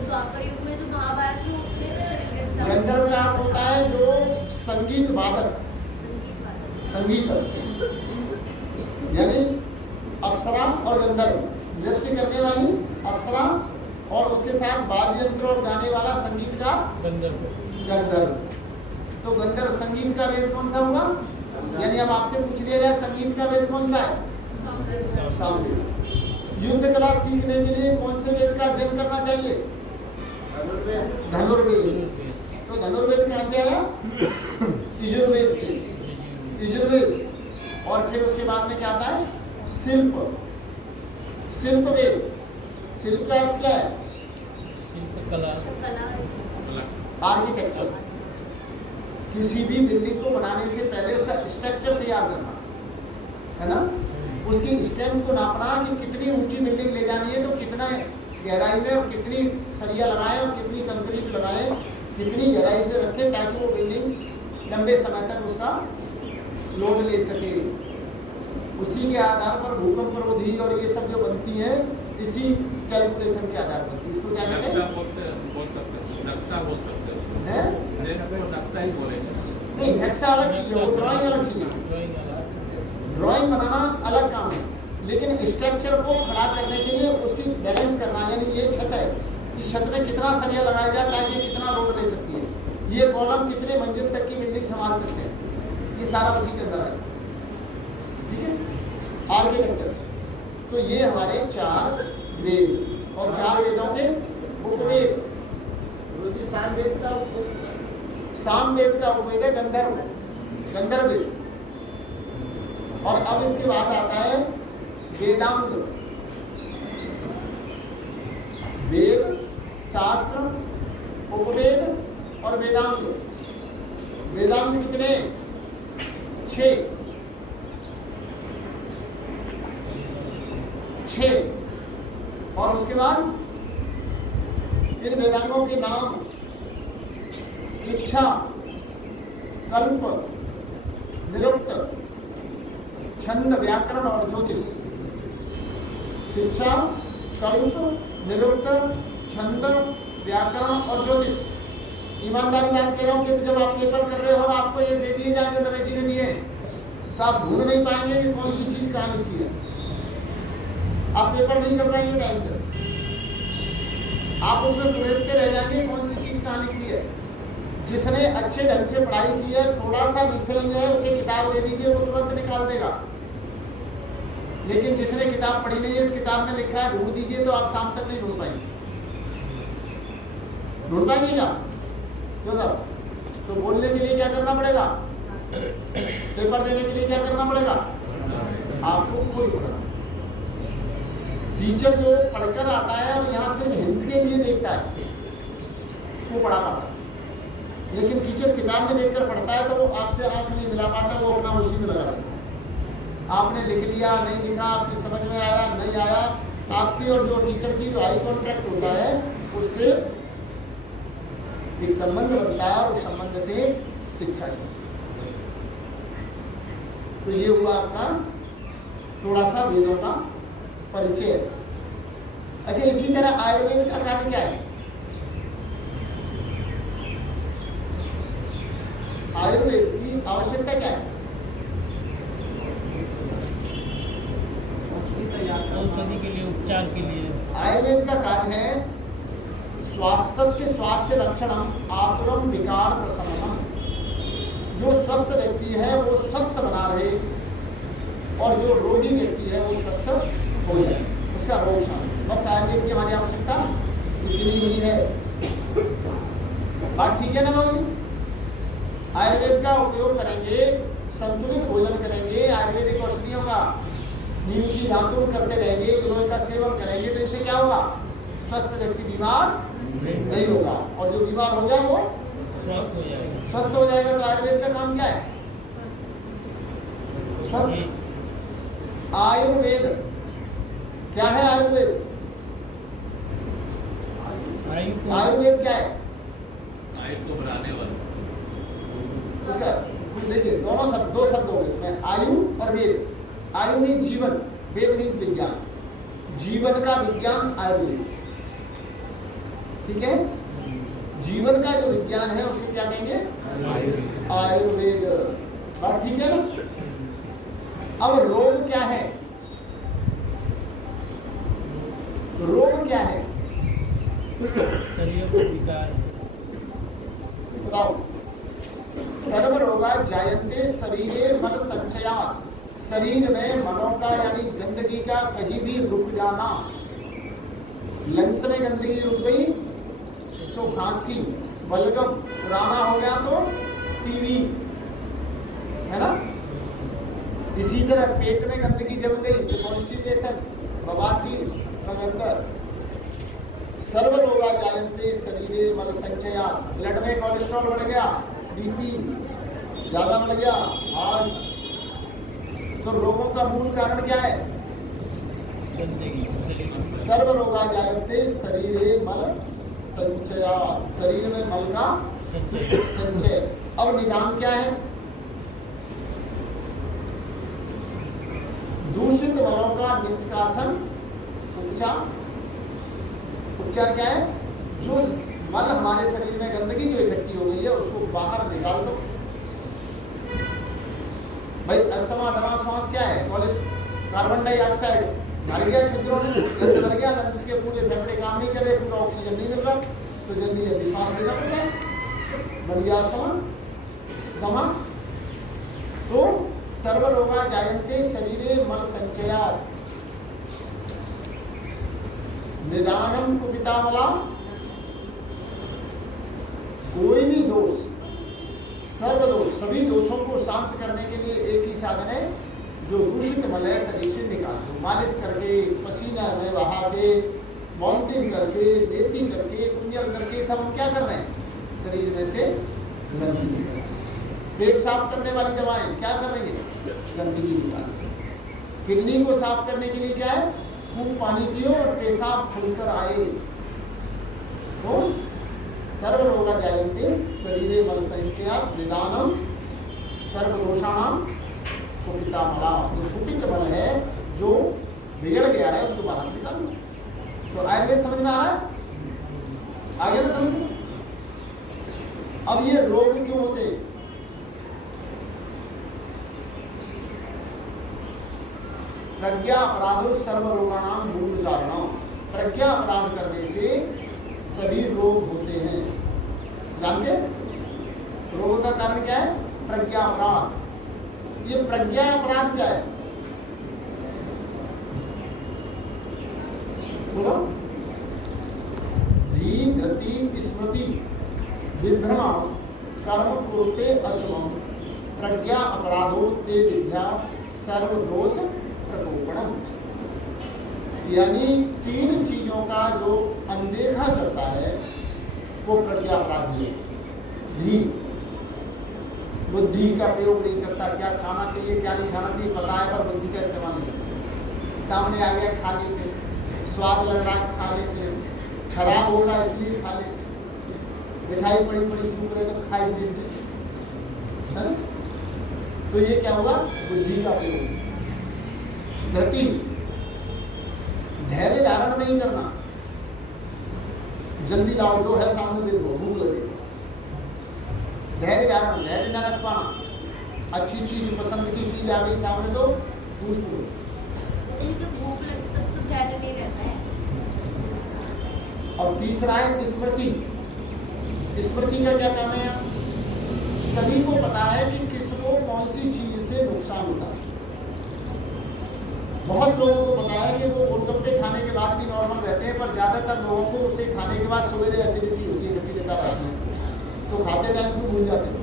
द्वापर युग में जो महाभारत में उसमें रिलेटेड था। गंधर्व का अर्थ होता है जो संगीत वादक, संगीत यानी अप्सरा और गंधर्व, नृत्य करने वाली अप्सरा और उसके साथ वाद्य यंत्र और गाने वाला संगीत का गंधर्व। तो गंधर्व संगीत का वेद कौन सा होगा? यानी अब आपसे पूछ लिया जाए संगीत का वेद कौन सा है? सामवेद। युद्ध कला सीखने के लिए कौन से वेद का अध्ययन करना चाहिए? धनुर्वेद। तो धनुर्वेद कहाँ से आया? यजुर्वेद से। यजुर्वेद। और फिर उसके बाद में क्या आता है? शिल्प। शिल्प वेद। शिल्प का अर्थ क्या है? आर्किटेक्चर। किसी भी बिल्डिंग को बनाने से पहले उसका स्ट्रक्चर तैयार करना, है ना। उसकी स्ट्रेंथ को नापना कि कितनी ऊंची बिल्डिंग ले जानी है, तो कितना गहराई में और कितनी सरिया लगाएं और कितनी कंक्रीट लगाएं, कितनी गहराई से रखें ताकि वो बिल्डिंग लंबे समय तक उसका लोड ले सके। उसी के आधार पर भूकंप रोधी और ये सब जो बनती है इसी कैलकुलेशन के आधार पर। इसको क्या कहते हैं? नक्शा बोल सकते हैं? नक्शा ही बोलेंगे। नहीं, नक्शा अलग चीज है, वो ड्राइंग अलग चीज है। ड्राइंग बनाना अलग काम है, लेकिन स्ट्रक्चर को खड़ा करने के लिए उसकी बैलेंस करना, यानी ये छत है, इस छत में कितना सरिया लगाया जाए ताकि कितना लोड ले सकती है, ये कॉलम कितने मंजिल तक की बिल्डिंग संभाल सकते हैं, ये सारा उसी के अंदर है। ठीक है, आर्किटेक्चर। तो ये हमारे 4 वेद और 4 वेदों के उपवेद। सामवेद का उपवेद है गंधर्व, गंधर्व वेद। और अब इसके बाद आता है वेदांग। वेद, शास्त्र, उपवेद और वेदांग। वेदांग कितने? 6। और उसके बाद इन वेदांगों के नाम शिक्षा, कल्प, निरुक्त, छंद, व्याकरण और ज्योतिष। शिक्षा, कल्प, निरुक्त, छंद, व्याकरण और ज्योतिष। ईमानदारी बात कह रहा हूँ कि जब आप पेपर कर रहे हो और आपको ये दे दिए जाए जो नरेश जी ने दिए, तो आप ढूंढ नहीं पाएंगे कि कौन सी चीज कहाँ लिखी है। आप पेपर नहीं कर पाएंगे टाइम पर, आप उसमें ढूंढते रह जाएंगे कौन सी चीज कहाँ लिखी है। जिसने अच्छे ढंग से पढ़ाई की है, थोड़ा सा विषय में है, उसे किताब दे दीजिए, वो तुरंत निकाल देगा। लेकिन जिसने किताब पढ़ी नहीं है, इस किताब में लिखा है ढूंढ दीजिए, तो आप शाम तक नहीं ढूंढ पाएंगे। ढूंढ पाएंगे क्या? क्यों साहब? तो बोलने के लिए क्या करना पड़ेगा? पेपर देने के लिए क्या करना पड़ेगा? आपको खुद पढ़ना। टीचर जो पढ़कर आता है और यहाँ से हिंद के लिए देखता है, वो पढ़ा पाता है। लेकिन टीचर किताब में देखकर पढ़ता है तो वो आपसे आंख नहीं मिला पाता, वो अपना उसी में लगा रहता है। आपने लिख लिया, नहीं लिखा, आपकी समझ में आया, नहीं आया, आपकी और जो टीचर की जो आई कॉन्टैक्ट होता है, उससे एक संबंध बनता है और उस संबंध से शिक्षा चलती है। तो ये हुआ आपका थोड़ा सा वेदों का परिचय। अच्छा, इसी तरह आयुर्वेद का कार्य क्या है? आयुर्वेद की आवश्यकता क्या है? औषधि के लिए, उपचार के लिए। आयुर्वेद का कार्य है स्वास्थ्य से स्वास्थ्य लक्षणम आतुरम विकार प्रशमनम। जो स्वस्थ व्यक्ति है वो स्वस्थ बना रहे और जो रोगी व्यक्ति है वो स्वस्थ हो जाए, उसका रोग शांत। बस आयुर्वेद की हमारी आवश्यकता इतनी ही है। बात ठीक है ना बाबू? आयुर्वेद का उपयोग करेंगे, संतुलित भोजन करेंगे, आयुर्वेदिक औषधियों का नियमित दातुन करते रहेंगे, गिलोय का सेवन करेंगे, तो इससे क्या होगा? स्वस्थ व्यक्ति बीमार नहीं होगा, और जो बीमार हो जाए वो स्वस्थ हो जाएगा। स्वस्थ हो जाएगा। तो आयुर्वेद का काम क्या है? स्वस्थ। आयुर्वेद क्या है? आयुर्वेद आयुर्वेद क्या है? आयु को बढ़ाने वाला। उसका देखिए, दोनों शब्द, दो शब्द होंगे इसमें, आयु और वेद। आयु मीन्स जीवन, वेद मीन्स विज्ञान। जीवन का विज्ञान आयुर्वेद, ठीक है? जीवन का जो विज्ञान है उसे क्या कहेंगे? आयुर्वेद। बात ठीक है ना? अब रोग क्या है? रोग क्या है? शरीर को विकार। बताओ। सर्व रोगा जायन्ते शरीरे मल संचयात्। शरीर में मलों का यानी गंदगी का कहीं भी रुक जाना। लंग्स में गंदगी रुक गई तो खांसी, बलगम, पुराना हो गया तो टीबी, है ना? इसी तरह पेट में गंदगी जम गई तो कॉन्स्टिपेशन, बवासीर, कमंदर। सर्व रोगा जायन्ते शरीरे मल संचयात्। ब्लड में कोलेस्ट्रॉल बढ़ गया, बीपी ज्यादा बढ़ गया, हार्ट। तो रोगों का मूल कारण क्या है? गंदगी। सर्व रोगा जायन्ते शरीरे मल संचयात्। शरीर में मल का संचय। अब निदान क्या है? दूषित मलों का निष्कासन, उपचार। उपचार क्या है? जो मल हमारे शरीर में गंदगी जो इकट्ठी हो गई है उसको बाहर निकाल दो। भाई अस्थमा, दमा, श्वास क्या है? कार्बन डाइऑक्साइड भर गया छिद्रों में, गंद भर गया, लंग्स के पूरे फेफड़े काम नहीं कर रहे, पूरा ऑक्सीजन नहीं मिल रहा, तो जल्दी जल्दी श्वास लेना पड़ता है, बढ़ गया अस्थमा, दमा। तो सर्व रोगा जायन्ते शरीरे मल संचयात्। निदानम कुपितामला। कोई भी दोष, सर्वदोष, सभी दोषों को शांत करने के लिए एक ही साधन है, जो दूषित मल है शरीर से निकाल दो। मालिश करके, पसीना में बहा के, माउंटिंग करके, लेपी करके, कुंजल करके, सब हम क्या कर रहे हैं? शरीर में से गंदगी निकाल। पेट साफ करने वाली दवाएं क्या कर रही है? गंदगी निकाल। किडनी को साफ करने के लिए क्या है? खूब पानी पियो और पेशाब खुलकर आए। तो सर्व रोगा जायन्ते शरीरे मल संचयात्। निदानम सर्वदोषाणाम कुपितामला। जो कुपित मल है, जो बिगड़ गया है, उसको बाहर निकाल दो। तो आयुर्वेद समझ में आ रहा है? आगे ना समझ में? अब ये रोग क्यों होते? प्रज्ञा अपराधो सर्व रोगाणाम मूल कारणम। प्रज्ञा अपराध करने से सभी रोग होते हैं। जानते? रोग का कारण क्या है? प्रज्ञा अपराध। ये प्रज्ञा अपराध क्या है? बोलो। धी धृति स्मृति विभ्रमा कर्म कुरुते अशुभम प्रज्ञा अपराधो ते विद्या सर्वदोष प्रकोपणम। यानी 3 चीजों का जो अनदेखा करता है वो प्रज्ञा अपराधी है। धी, बुद्धि का प्रयोग नहीं करता, क्या खाना चाहिए क्या नहीं खाना चाहिए पता है पर बुद्धि का इस्तेमाल नहीं करता। सामने आ गया खा लेते, स्वाद लग रहा है खा लेते, खराब होगा इसलिए खा लेते, मिठाई बड़ी बड़ी सूख रहे तो खाई देते, है ना? तो ये क्या हुआ? बुद्धि का प्रयोग। धृति, धैर्य धारण नहीं करना, जल्दी लाओ जो है सामने दे दो, भूख लगे। धैर्य धारण, धैर्य न रख पाना, अच्छी चीज पसंद की चीज आ गई सामने तो पूछ लो। जो भूख लगती तब तो धैर्य नहीं रहता है। और तीसरा है स्मृति। स्मृति का क्या काम है? सभी को पता है कि किसको कौन सी चीज से नुकसान होता है। बहुत लोगों को पता है कि वो गोलगप्पे खाने के बाद भी नॉर्मल रहते हैं, पर ज्यादातर लोगों को उसे खाने के बाद सवेरे एसिडिटी होती है, गट्टी बेकार आती है, तो खाते टाइम क्यों भूल जाते हो?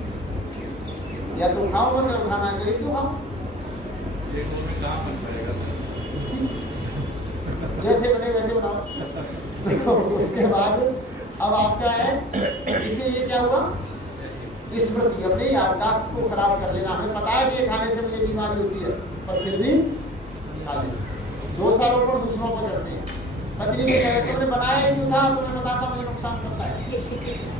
या तो खाओ मत, और खाना है तो खाओ। कहाँ बन पाएगा? जैसे बने वैसे बनाओ। तो उसके बाद अब आपका है, इसे ये क्या हुआ? स्मृति, अपने याददाश्त को खराब कर लेना। हमें पता है कि ये खाने से मुझे बीमारी होती है, पर फिर भी खा लेते। दोषारोपण दूसरों को करते हैं। पत्नी से कह रहे तुमने बनाया क्यों था? तुम्हें पता था मुझे नुकसान करता है।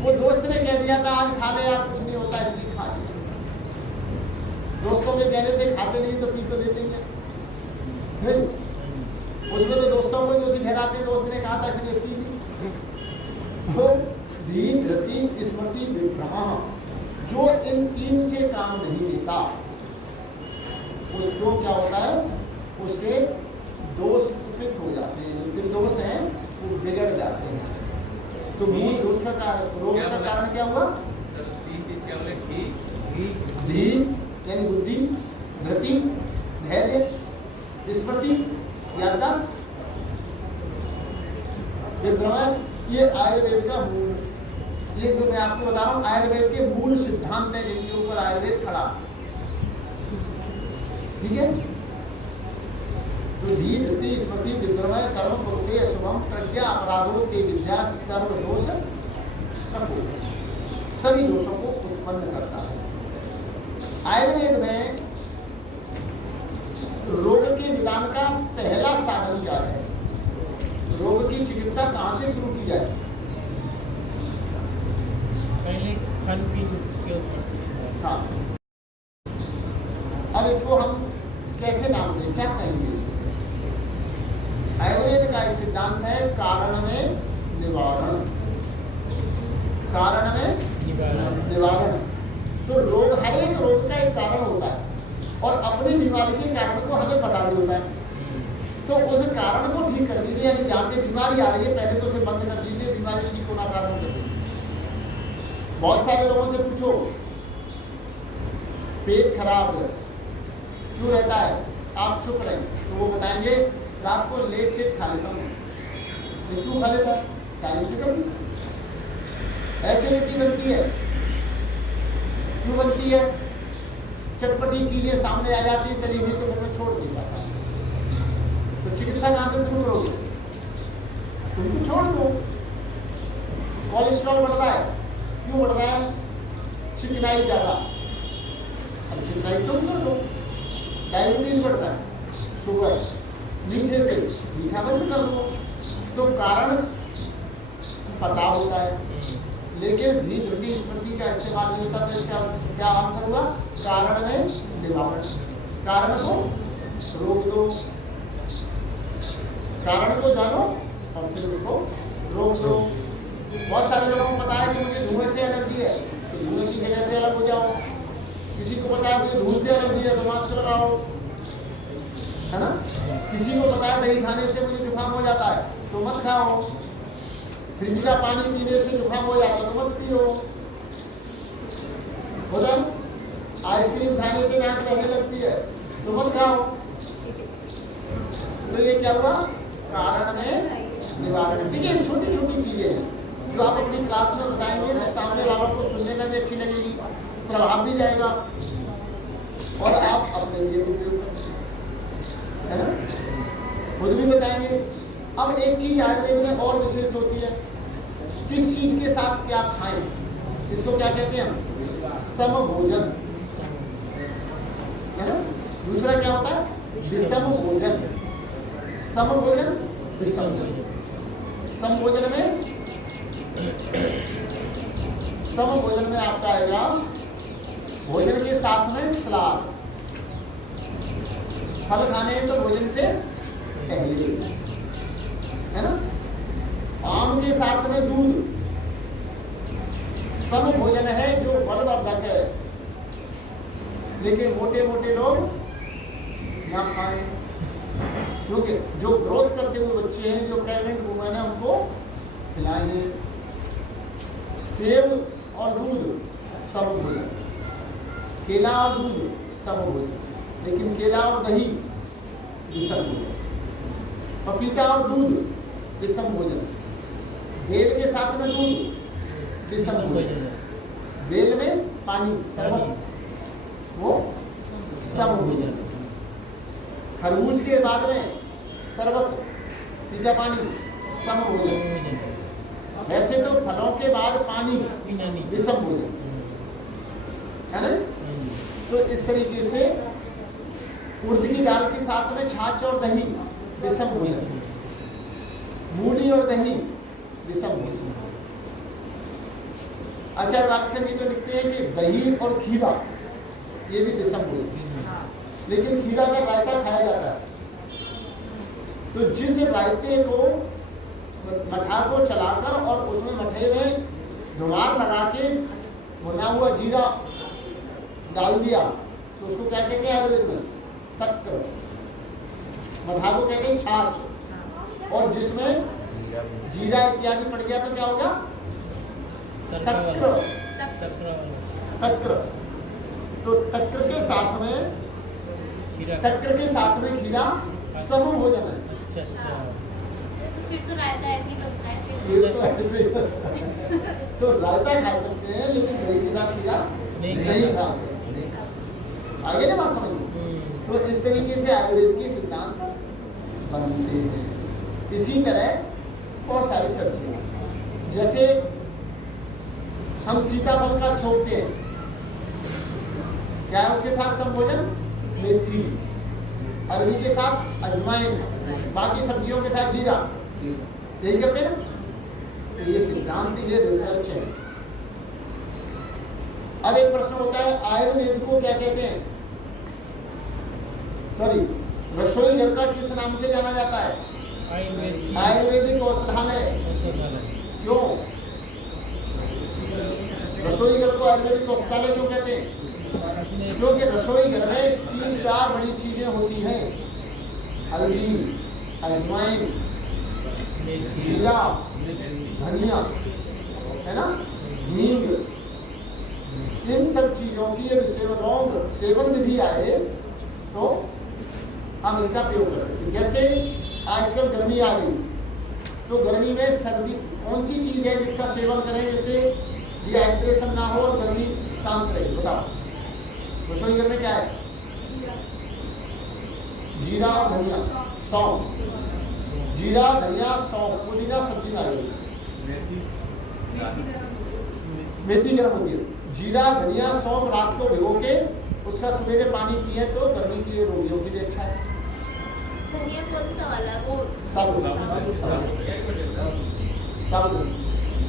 वो दोस्त ने कह दिया था आज खा ले यार, कुछ नहीं होता इसलिए खा लिया। दोस्तों के कहने से खाते नहीं तो पी तो लेते ही है। उसमें तो दोस्तों को दोषी ठहराते, दोस्त ने कहा था इसलिए पी ली। तो धी धृति स्मृति विभ्रमा, जो इन 3 से काम नहीं लेता उसको क्या होता है? उसके दोष कुपित हो जाते हैं, जो दोष हैं वो बिगड़ जाते हैं। तो मूल दोष का कारण, रोग का कारण क्या हुआ? 3 चीज क्या बोले? धी यानी बुद्धि, धृति धैर्य, स्मृति याददाश्त, विभ्रमा। ये आयुर्वेद का मूल, ये जो मैं आपको बता रहा हूँ आयुर्वेद के मूल सिद्धांत है जिनके ऊपर आयुर्वेद खड़ा। ठीक है? तो धी धृति स्मृति विभ्रमा कर्म कुरुते अशुभम प्रज्ञा अपराधो ते विद्या सर्वदोष प्रकोप, सभी दोषों को उत्पन्न करता है। आयुर्वेद में रोग के निदान का पहला साधन क्या है? रोग की चिकित्सा कहाँ से शुरू की जाए? पहले खान पीन के ऊपर। हाँ, अब इसको हम कैसे नाम दें, क्या कहेंगे? आयुर्वेद का एक सिद्धांत है कारण में निवारण, कारण में निवारण। तो रोग, हर एक रोग का एक कारण होता है और अपनी बीमारी के कारण को हमें पता भी होता है। तो उस कारण को ठीक कर दीजिए, यानी जहाँ से बीमारी आ रही है पहले तो उसे बंद कर दीजिए, बीमारी ठीक होना प्रारंभ कर दीजिए। बहुत सारे लोगों से पूछो पेट खराब क्यों रहता है, आप चुप रहें तो वो बताएंगे रात को लेट सेट खा लेता हूँ। ये क्यों खा लेता? टाइम से कम। एसिडिटी बनती है, क्यों बनती है? चटपटी चीजें सामने आ जाती है, तली हुई तो घर में छोड़ दी जाता है। तो चिकित्सा कहाँ से शुरू करोगे? तुमको छोड़ दो। कोलेस्ट्रॉल बढ़ रहा है, क्यों बढ़ रहा है? चिकनाई ज्यादा, अब चिकनाई कम कर दो। डायबिटीज बढ़ रहा है, शुगर, मीठे से मीठा बंद कर दो। तो कारण पता होता है, लेकिन धी धृति स्मृति का इस्तेमाल नहीं होता। तो इसका क्या आंसर हुआ? कारण में निवारण। कारण को रोक दो, कारण को जानो और फिर उसको रोक दो। बहुत सारे लोगों को पता है कि मुझे धुएं से एलर्जी है, तो धुएं की वजह से अलग हो जाओ। किसी को पता है मुझे धूल से एलर्जी है तो मास्क लगाओ, है ना? किसी को पता है दही खाने से मुझे जुकाम हो जाता है तो मत खाओ। फ्रिज का पानी पीने से जुकाम हो जाता है तो मत पियो। होता है। आइसक्रीम खाने से नाक बहने लगती है तो मत खाओ। तो ये क्या हुआ, कारण में निवारण। देखिए छोटी छोटी चीजें हैं जो आप अपनी क्लास में बताएंगे तो सामने वालों को सुनने में भी अच्छी लगेगी, प्रभाव भी जाएगा और आप अपने लिए भी प्रयोग कर सकते हैं, है ना, खुद भी बताएंगे। अब एक चीज आयुर्वेद में और विशेष होती है, किस चीज के साथ क्या खाएं, इसको क्या कहते हैं हम, समभोजन, है ना। दूसरा क्या होता है, विषम भोजन। समभोजन, विषम भोजन। समभोजन में, समभोजन में आपका आएगा भोजन के साथ में सलाद, फल खाने हैं तो भोजन से पहले, है ना, आम के साथ में दूध। सम भोजन है जो बलवर्धक है, लेकिन मोटे मोटे लोग ना खाएं, क्योंकि जो ग्रोथ करते हुए बच्चे हैं, जो प्रेग्नेंट वुमेन है, उनको खिलाएं। सेब और दूध सम भोजन, केला और दूध सम भोजन, लेकिन केला और दही विषम भोजन। पपीता और दूध विषम भोजन। बेल के साथ में दूध विषम भोजन। बेल में पानी शरबत वो सम भोजन। खरबूज के बाद में शरबत मीठा पानी सम भोजन। वैसे तो फलों के बाद पानी विषम भोजन, है ना। तो इस तरीके से उड़द की दाल के साथ में छाछ और दही विषम भोजन। मूली और दही विषम भोजन। आचार्य वात्स्यन जी तो लिखते हैं कि दही और खीरा ये भी विषम भोजन, लेकिन खीरा का रायता खाया जाता है। तो जिस रायते को मठा को चलाकर और उसमें मठे में धुआर लगा के भुना हुआ जीरा डाल दिया तो उसको क्या कहते हैं आयुर्वेद में, तक्र। मठा को कहते हैं छाछ, और जिसमें जीरा इत्यादि पड़ गया तो क्या होगा, तक्र। तक्र। तो तक्र के साथ में, तक्र के साथ में खीरा सम भोजन है। फिर तो रायता ऐसे ही बनता है। फिर तो ऐसे ही बनता है। तो रायता खा सकते हैं, लेकिन दही के साथ खीरा नहीं खा सकते। आगे ना बात समझ में। तो इस तरीके से आयुर्वेद के सिद्धांत बनते हैं। इसी तरह बहुत सारी सब्जियां, जैसे हम सीताफल का छोड़ते हैं, क्या है उसके साथ संभोजन, मेथी, अरबी के साथ अजवाइन, बाकी सब्जियों के साथ जीरा, यही करते हैं। तो ये सिद्धांत, ये रिसर्च है। अब एक प्रश्न होता है, आयुर्वेद को क्या कहते हैं, सॉरी, रसोई घर का किस नाम से जाना जाता है, आयुर्वेदिक औषधालय। क्यों रसोई घर को आयुर्वेदिक औषधालय क्यों कहते हैं, क्योंकि रसोई घर में 3-4 बड़ी चीजें होती हैं, हल्दी, अजवाइन, जीरा, धनिया, है ना, हींग। इन सब चीजों की यदि सेवन विधि आए तो हम इनका प्रयोग कर सकते हैं। जैसे आजकल गर्मी आ गई, तो गर्मी में सर्दी कौन सी चीज है जिसका सेवन करें जिससे डिहाइड्रेशन ना हो और गर्मी शांत रहे, बताओ। रसोई घर में क्या है, जीरा और धनिया, सौंफ, जीरा, धनिया, सौंफ, पुदीना सब्जी में आएगी, मेथी गर्म होती है। जीरा, धनिया, सौंफ रात को भिगो के उसका सवेरे पानी पिए तो गर्मी के रोगियों के लिए अच्छा है। धनिया कौन सा वाला, वो साबुत।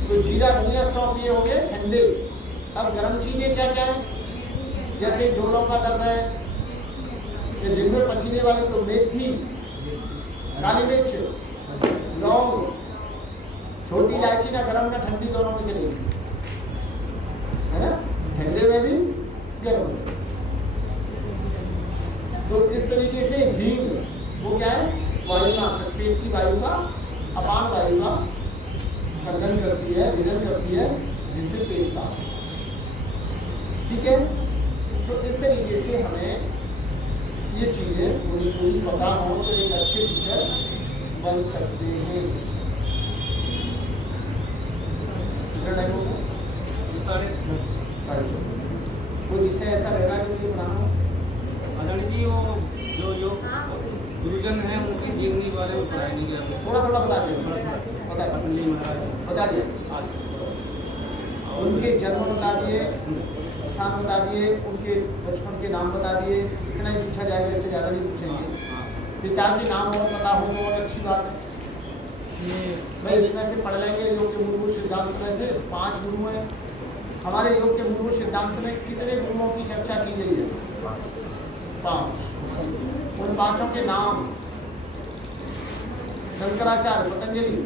तो जीरा, धनिया, सौंफ ये हो गए ठंडे। अब गर्म चीजें क्या क्या है, जैसे जोड़ों का दर्द है, या जिनमें पसीने वाली, तो मेथी, काली मिर्च, लौंग, छोटी इलायची, ना गर्म ना ठंडी दोनों में चलेगी, है ना, ठंडे में भी गर्म। तो इस तरीके से हींग, वो क्या है, वायुनाशक, पेट की वायु का, अपान वायु का खंडन करती है, निधन करती है, जिससे पेट साफ। ठीक है। तो इस तरीके से हमें ये चीज़ें पूरी पूरी पता हो तो एक अच्छे टीचर बन सकते हैं। कोई विषय ऐसा रह रहा है जो मुझे पढ़ाना हो? आदरणीय जी वो जो जो गुरुजन हैं उनकी जीवनी बारे में पढ़ाएंगे हमें। थोड़ा थोड़ा बता दिया, बता पतंजलि महाराज बता दिया। उनके जन्म बता दिए, स्थान बता दिए, उनके बचपन के नाम बता दिए। इतना ही पूछा जाएगा, इससे ज़्यादा नहीं पूछेंगे। पिता के नाम और पता हो तो और अच्छी बात है। ये मैं इसमें से पढ़ लेंगे। योग के मूलभूत सिद्धांत में से 5 गुरु हैं। हमारे योग के मूलभूत सिद्धांत में कितने गुरुओं की चर्चा की गई है? 5। उन 5 के नाम शंकराचार्य, पतंजलि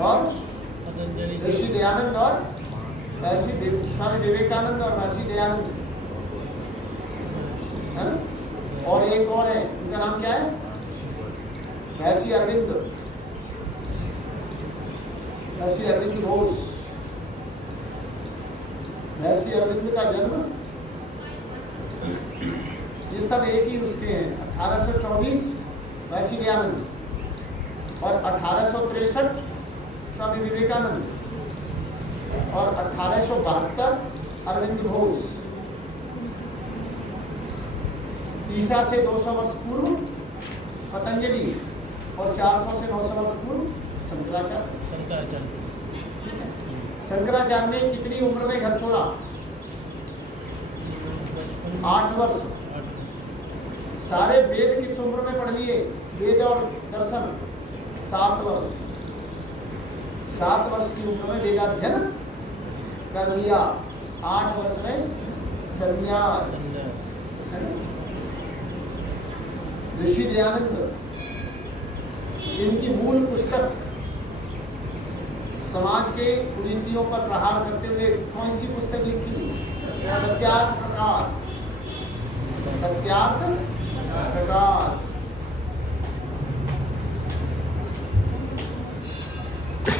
और पतंजलि ऋषि दयानंद और स्वामी विवेकानंद और महर्षि दयानंद, है ना? और एक और है, उनका नाम क्या है? महर्षि अरविंद, महर्षि अरविंद घोष। महर्षि अरविंद का जन्म, ये सब एक ही उसके हैं। 1824 महर्षि दयानंद और 1863 स्वामी विवेकानंद और 1872 अरविंद घोष। ईसा से 200 वर्ष पूर्व पतंजलि और 400 से 900 वर्ष पूर्व शंकराचार्य। शंकराचार्य शंकराचार्य ने कितनी उम्र में घर छोड़ा? 8 वर्ष। सारे वेद किस उम्र में पढ़ लिए? वेद और दर्शन 7 वर्ष। 7 वर्ष की उम्र में वेदाध्ययन कर लिया। 8 वर्ष में संन्यास। ऋषि दयानंद, इनकी मूल पुस्तक समाज के कुरीतियों पर प्रहार करते हुए कौन सी पुस्तक लिखी? सत्यार्थ प्रकाश। सत्यार्थ प्रकाश।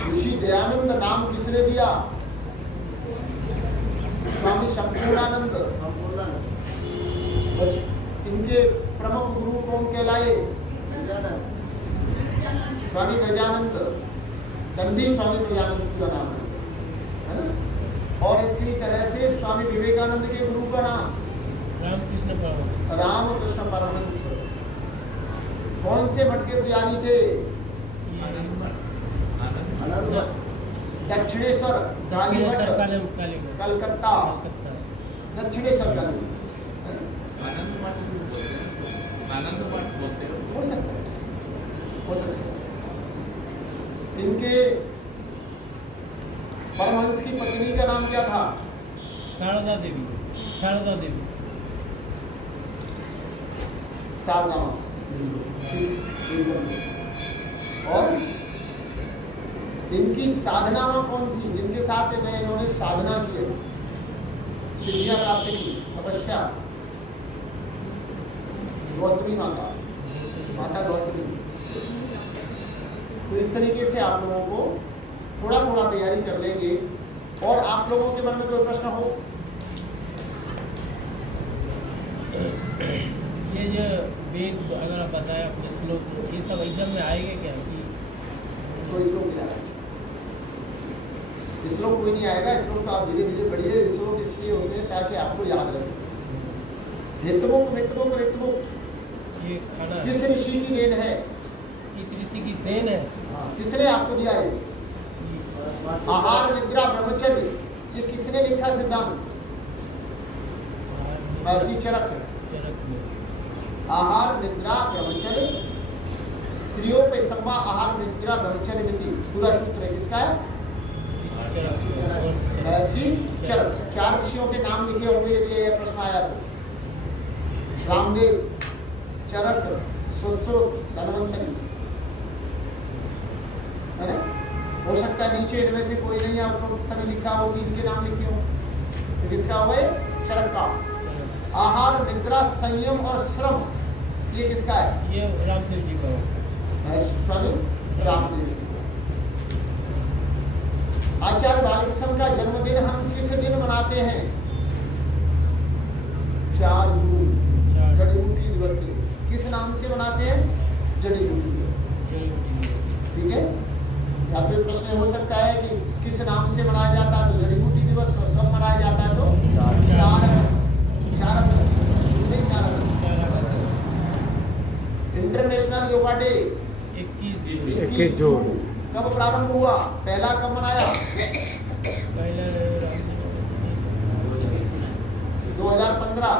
ऋषि दयानंद नाम किसने दिया? स्वामी संपूर्णानंद। इनके प्रमुख गुरु कौन कहलाए? स्वामी गजानंद। दंडी स्वामी गजानंद का नाम है ना? और इसी तरह से स्वामी विवेकानंद के गुरु का नाम रामकृष्ण परमहंस। रामकृष्ण परमहंस। कौन से मठ के पुजारी थे? दक्षिणेश्वर काली मठ, कलकत्ता। दक्षिणेश्वर काली आनंद मठ भी बोलते हैं, आनंद मठ बोलते हैं। हो सकता है, हो सकता है। इनके परमहंस की पत्नी का नाम क्या था? शारदा देवी। शारदा देवी। शारदा। और इनकी साधना में कौन थी जिनके साथ में इन्होंने साधना की है, सिद्धियां प्राप्त की, तपस्या? गौतमी माता, माता गौतमी। तो इस तरीके से आप लोगों को थोड़ा थोड़ा तैयारी कर लेंगे। और आप लोगों के मन में कोई प्रश्न हो? ये जो वेद अगर आप बताया अपने श्लोक, ये सब एग्जाम में आएंगे क्या? कि कोई श्लोक नहीं आएगा, श्लोक कोई नहीं आएगा। श्लोक तो आप धीरे धीरे पढ़िए। श्लोक इसलिए होते हैं ताकि आपको याद रह सके। हितमुख हितमुख ऋतमुख ये खाना किस ऋषि की देन है? इस ऋषि की देन है। किसने आपको दिया है? आहार निद्रा ब्रह्मचर्य, ये किसने लिखा सिद्धांत? महर्षि चरक। आहार निद्रा ब्रह्मचर्य, क्रियोपस्तंभा आहार निद्रा ब्रह्मचर्य विधि, पूरा सूत्र है। किसका है? महर्षि चरक। 4 ऋषियों के नाम लिखे होंगे यदि यह प्रश्न आया तो। रामदेव, चरक, सुश्रुत, धन्वंतरी, है ना? हो सकता है नीचे इनमें से कोई नहीं आपको उस समय लिखा हो, इनके नाम लिखे हो। तो किसका हुआ? चरक का। आहार निद्रा संयम और श्रम, ये किसका है? ये रामदेव जी का स्वामी रामदेव। आचार्य बालकृष्ण का जन्मदिन हम किस दिन मनाते हैं? 4 जून, जड़ी बूटी दिवस के दिन। किस नाम से मनाते हैं? जड़ी बूटी दिवस। ठीक है, या फिर प्रश्न हो सकता है कि किस नाम से मनाया जाता है? तो जड़ी बूटी दिवस। और कब मनाया जाता है? तो 4 अगस्त। 4 अगस्त नहीं, 4 अगस्त। इंटरनेशनल योगा डे 21 जून। कब प्रारंभ हुआ? पहला कब मनाया? 2015।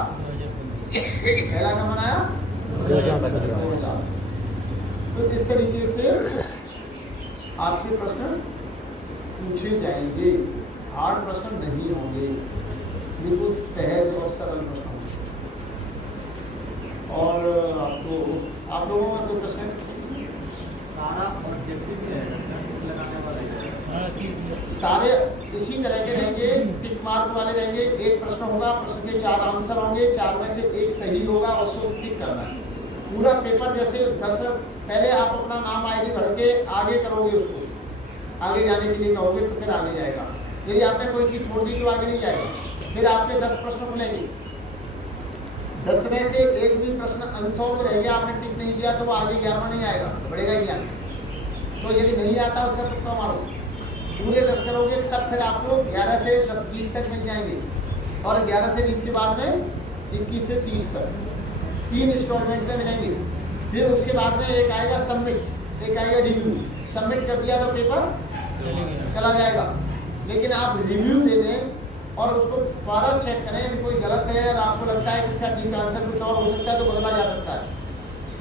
पहला कब मनाया? 2015। तो इस तरीके से आपसे प्रश्न पूछे जाएंगे। हार्ड प्रश्न नहीं होंगे, बिल्कुल सहज और सरल प्रश्न होंगे। और आप लोगों का तो प्रश्न सारा ऑब्जेक्टिव ही रहेगा, लगाने वाला सारे इसी तरह के रहेंगे, टिक मार्क वाले रहेंगे। एक प्रश्न होगा, प्रश्न के 4 आंसर होंगे, 4 में से एक सही होगा, उसको टिक करना है। पूरा पेपर जैसे 10 पहले आप अपना नाम आईडी भर के आगे करोगे, उसको आगे जाने के लिए कहोगे तो फिर आगे जाएगा। यदि आपने कोई चीज़ छोड़ दी तो आगे नहीं जाएगा। फिर आपके 10 प्रश्न खुलेंगे, 10 में से एक भी प्रश्न अनसॉल्व रह गया, आपने टिक नहीं किया तो वो आगे 11वां नहीं आएगा, बढ़ेगा ही आगे। तो यदि नहीं आता उसका तुक्का मारो, पूरे 10 करोगे तब फिर आपको 11 से 20 तक मिल जाएंगे। और 11 से 20 के बाद में 21 से 30 तक 3 इंस्टॉलमेंट में मिलेंगे। फिर उसके बाद में एक आएगा सबमिट, एक आएगा रिव्यू। सबमिट कर दिया तो पेपर चला जाएगा। लेकिन आप रिव्यू दे दें और उसको दोबारा चेक करें, यदि कोई गलत है और आपको लगता है कि इसका ठीक आंसर कुछ और हो सकता है तो बदला जा सकता है।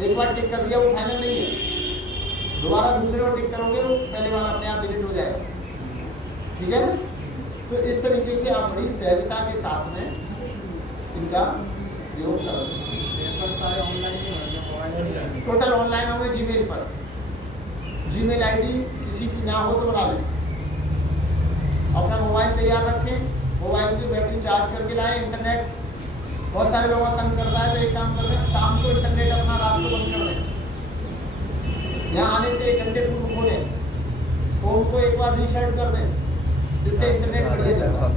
एक बार टिक कर दिया वो फाइनल नहीं है, दोबारा दूसरे बार टिक करोगे वो पहले बार अपने आप डिलीट हो जाएगा। ठीक है ना? तो इस तरीके से आप बड़ी सहजता के साथ में इनका प्रयोग कर सकते हैं। पेपर सारे ऑनलाइन ही होंगे, टोटल ऑनलाइन होंगे जीमेल पर। जीमेल आईडी किसी की ना हो तो बना लें। अपना मोबाइल तैयार रखें, मोबाइल की बैटरी चार्ज करके लाएं। इंटरनेट बहुत सारे लोगों को तंग करता है, तो एक काम करते हैं, शाम को इंटरनेट अपना रात को बंद कर दें। यहाँ आने से 1 घंटे पूर्व खोलें, फोन को एक बार रीसेट कर दें, जिससे इंटरनेट बढ़िया चलता है।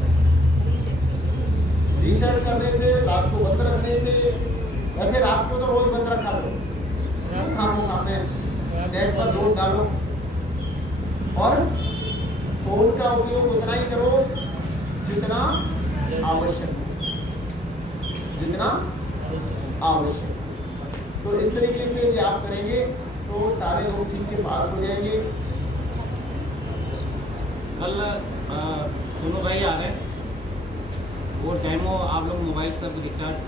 रीसेट करने से, रात को बंद रखने से, वैसे रात को तो रोज बंद रखा करो, खामोखा में नेट पर लोड डालो। और फोन का उपयोग उतना ही करो जितना आवश्यक हो, जितना आवश्यक। तो इस तरीके से यदि आप करेंगे तो सारे लोग ठीक से पास हो जाएंगे। कल सोनू भाई आ रहे हैं, वो डेमो आप लोग मोबाइल सब रिचार्ज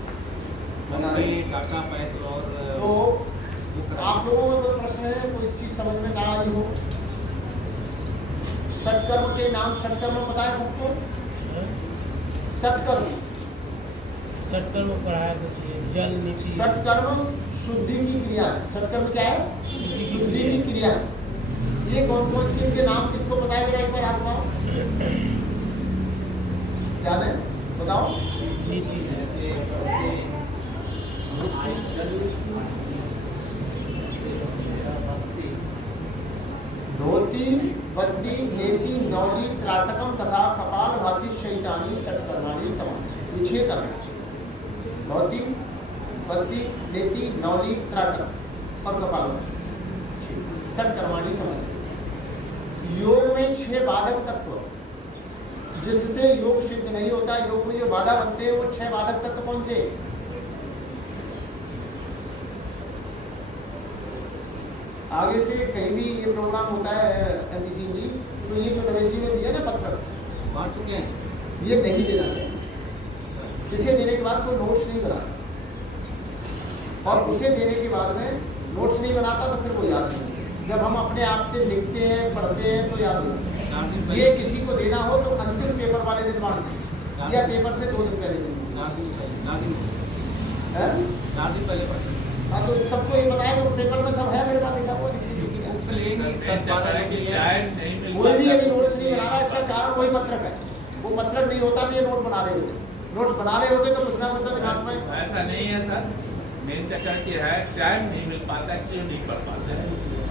बना रहे हैं। टाटा पैक और तो आप लोगों का कोई प्रश्न है, कोई चीज समझ में ना आई हो? सटकर्म के नाम, सटकर्म पता है सबको? सटकर्म, सटकर्म पढ़ाया करते जल नीति। सटकर्म शुद्धि की क्रिया है। सटकर्म क्या है? शुद्धि की क्रिया है। ये कौन कौन सी इनके नाम किसको पता है? जरा एक बार हाथ उठाओ। याद है? बताओ। नीति धोती, बस्ती, नेति, नौली, त्राटकम तथा कपाल भाती शैतानी सटकर्माणी समाज। ये 6 करना। धोती, बस्ती, नेति, नौली, त्राटक और कपाल भाती सटकर्माणी समाज। योग में 6 बाधक तत्व जिससे योग सिद्ध नहीं होता। योग में जो बाधा बनते हैं वो 6 बाधक तत्व कौन से? आगे से कहीं भी ये प्रोग्राम होता है एमपीसी जी, तो ये जो नरेश जी ने दिया ना पत्र बांट चुके हैं, ये नहीं देना चाहिए। इसे देने के बाद कोई नोट्स नहीं बनाता, और उसे देने के बाद में नोट्स नहीं बनाता तो फिर वो याद नहीं। जब हम अपने आप से लिखते हैं, पढ़ते हैं तो याद नहीं। 4 दिन ये पहले, किसी को देना हो तो अंतिम पेपर वाले दिन बांट दें, या पेपर से 2 दिन पहले दें। 4 दिन पहले, 4 दिन हैं? 4 दिन पहले पढ़ते। हाँ, तो सबको ये बताया तो पेपर में सब है मेरे पास लिखा हुआ। बुक्स लेंगे 10-12 के लिए। कोई भी अभी नोट्स नहीं बना रहा, इसका कारण वही पत्रक है। वो पत्रक नहीं होता तो ये नोट बना रहे होते। नोट्स बना रहे होते तो कुछ ना कुछ तो दिमाग में। ऐसा नहीं है सर, मेन चक्कर ये है टाइम नहीं मिल पाता है, क्यों नहीं पढ़ पाते हैं।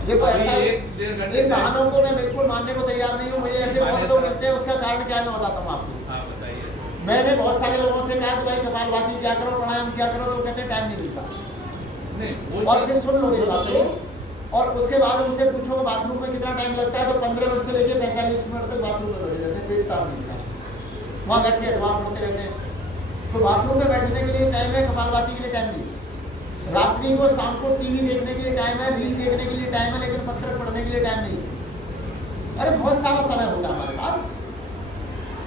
देखो अभी ऐसा एक डेढ़ घंटे इन बहानों को मैं बिल्कुल मानने को तैयार नहीं हूँ। मुझे ऐसे बहुत लोग मिलते हैं, उसका कारण क्या है मैं बताता हूँ आपको। हाँ बताइए। मैंने बहुत सारे लोगों से कहा कि भाई कपालभाति क्या करो, प्राणायाम क्या करो, तो कहते हैं टाइम नहीं मिलता। नहीं वो और फिर सुन लो मेरी बात को, और उसके बाद उनसे पूछो बाथरूम में कितना टाइम लगता है, तो 15 मिनट से लेके 45 मिनट तक बाथरूम में बैठे रहते हैं, पेट साफ नहीं होता, वहाँ बैठ के अखबार पढ़ते रहते हैं। तो बाथरूम में बैठने के लिए टाइम है, कपालभाति के लिए टाइम नहीं। रात्रि को शाम को टीवी देखने के लिए टाइम है, रील देखने के लिए टाइम है, लेकिन पत्र पढ़ने के लिए टाइम नहीं है। अरे बहुत सारा समय होता है हमारे पास,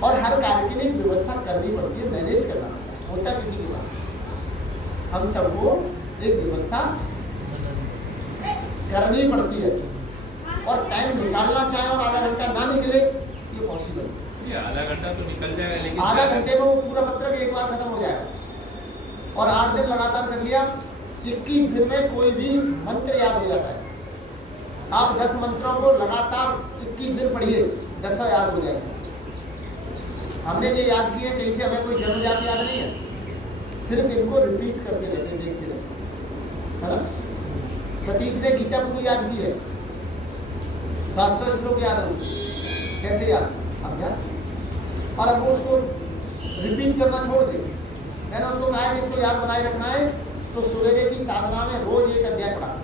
और हर कार्य के लिए व्यवस्था करनी पड़ती है, मैनेज करना होता है किसी के पास। हम सबको एक व्यवस्था करनी पड़ती है, और टाइम निकालना चाहे और आधा घंटा ना निकले ये पॉसिबल है। ये आधा घंटा तो निकल जाएगा, लेकिन आधा घंटे में वो पूरा पत्र एक बार खत्म हो जाएगा। और 8 दिन लगातार कर लिया, 21 दिन में कोई भी मंत्र याद हो जाता है। आप 10 मंत्रों को लगातार 21 दिन पढ़िए, 10 याद हो जाएगा। हमने ये याद किए, कहीं से हमें कोई जन्मजात याद नहीं है, सिर्फ इनको रिपीट करते रहते, देखते रहते, है ना। सतीश ने गीता को याद की है, 700 श्लोक याद है उसको, कैसे याद? अभ्यास। और अब वो उसको रिपीट करना छोड़ दे। मैंने उसको कहा है कि इसको याद बनाए रखना है, तो सवेरे की साधना में रोज एक अध्याय पढ़ा,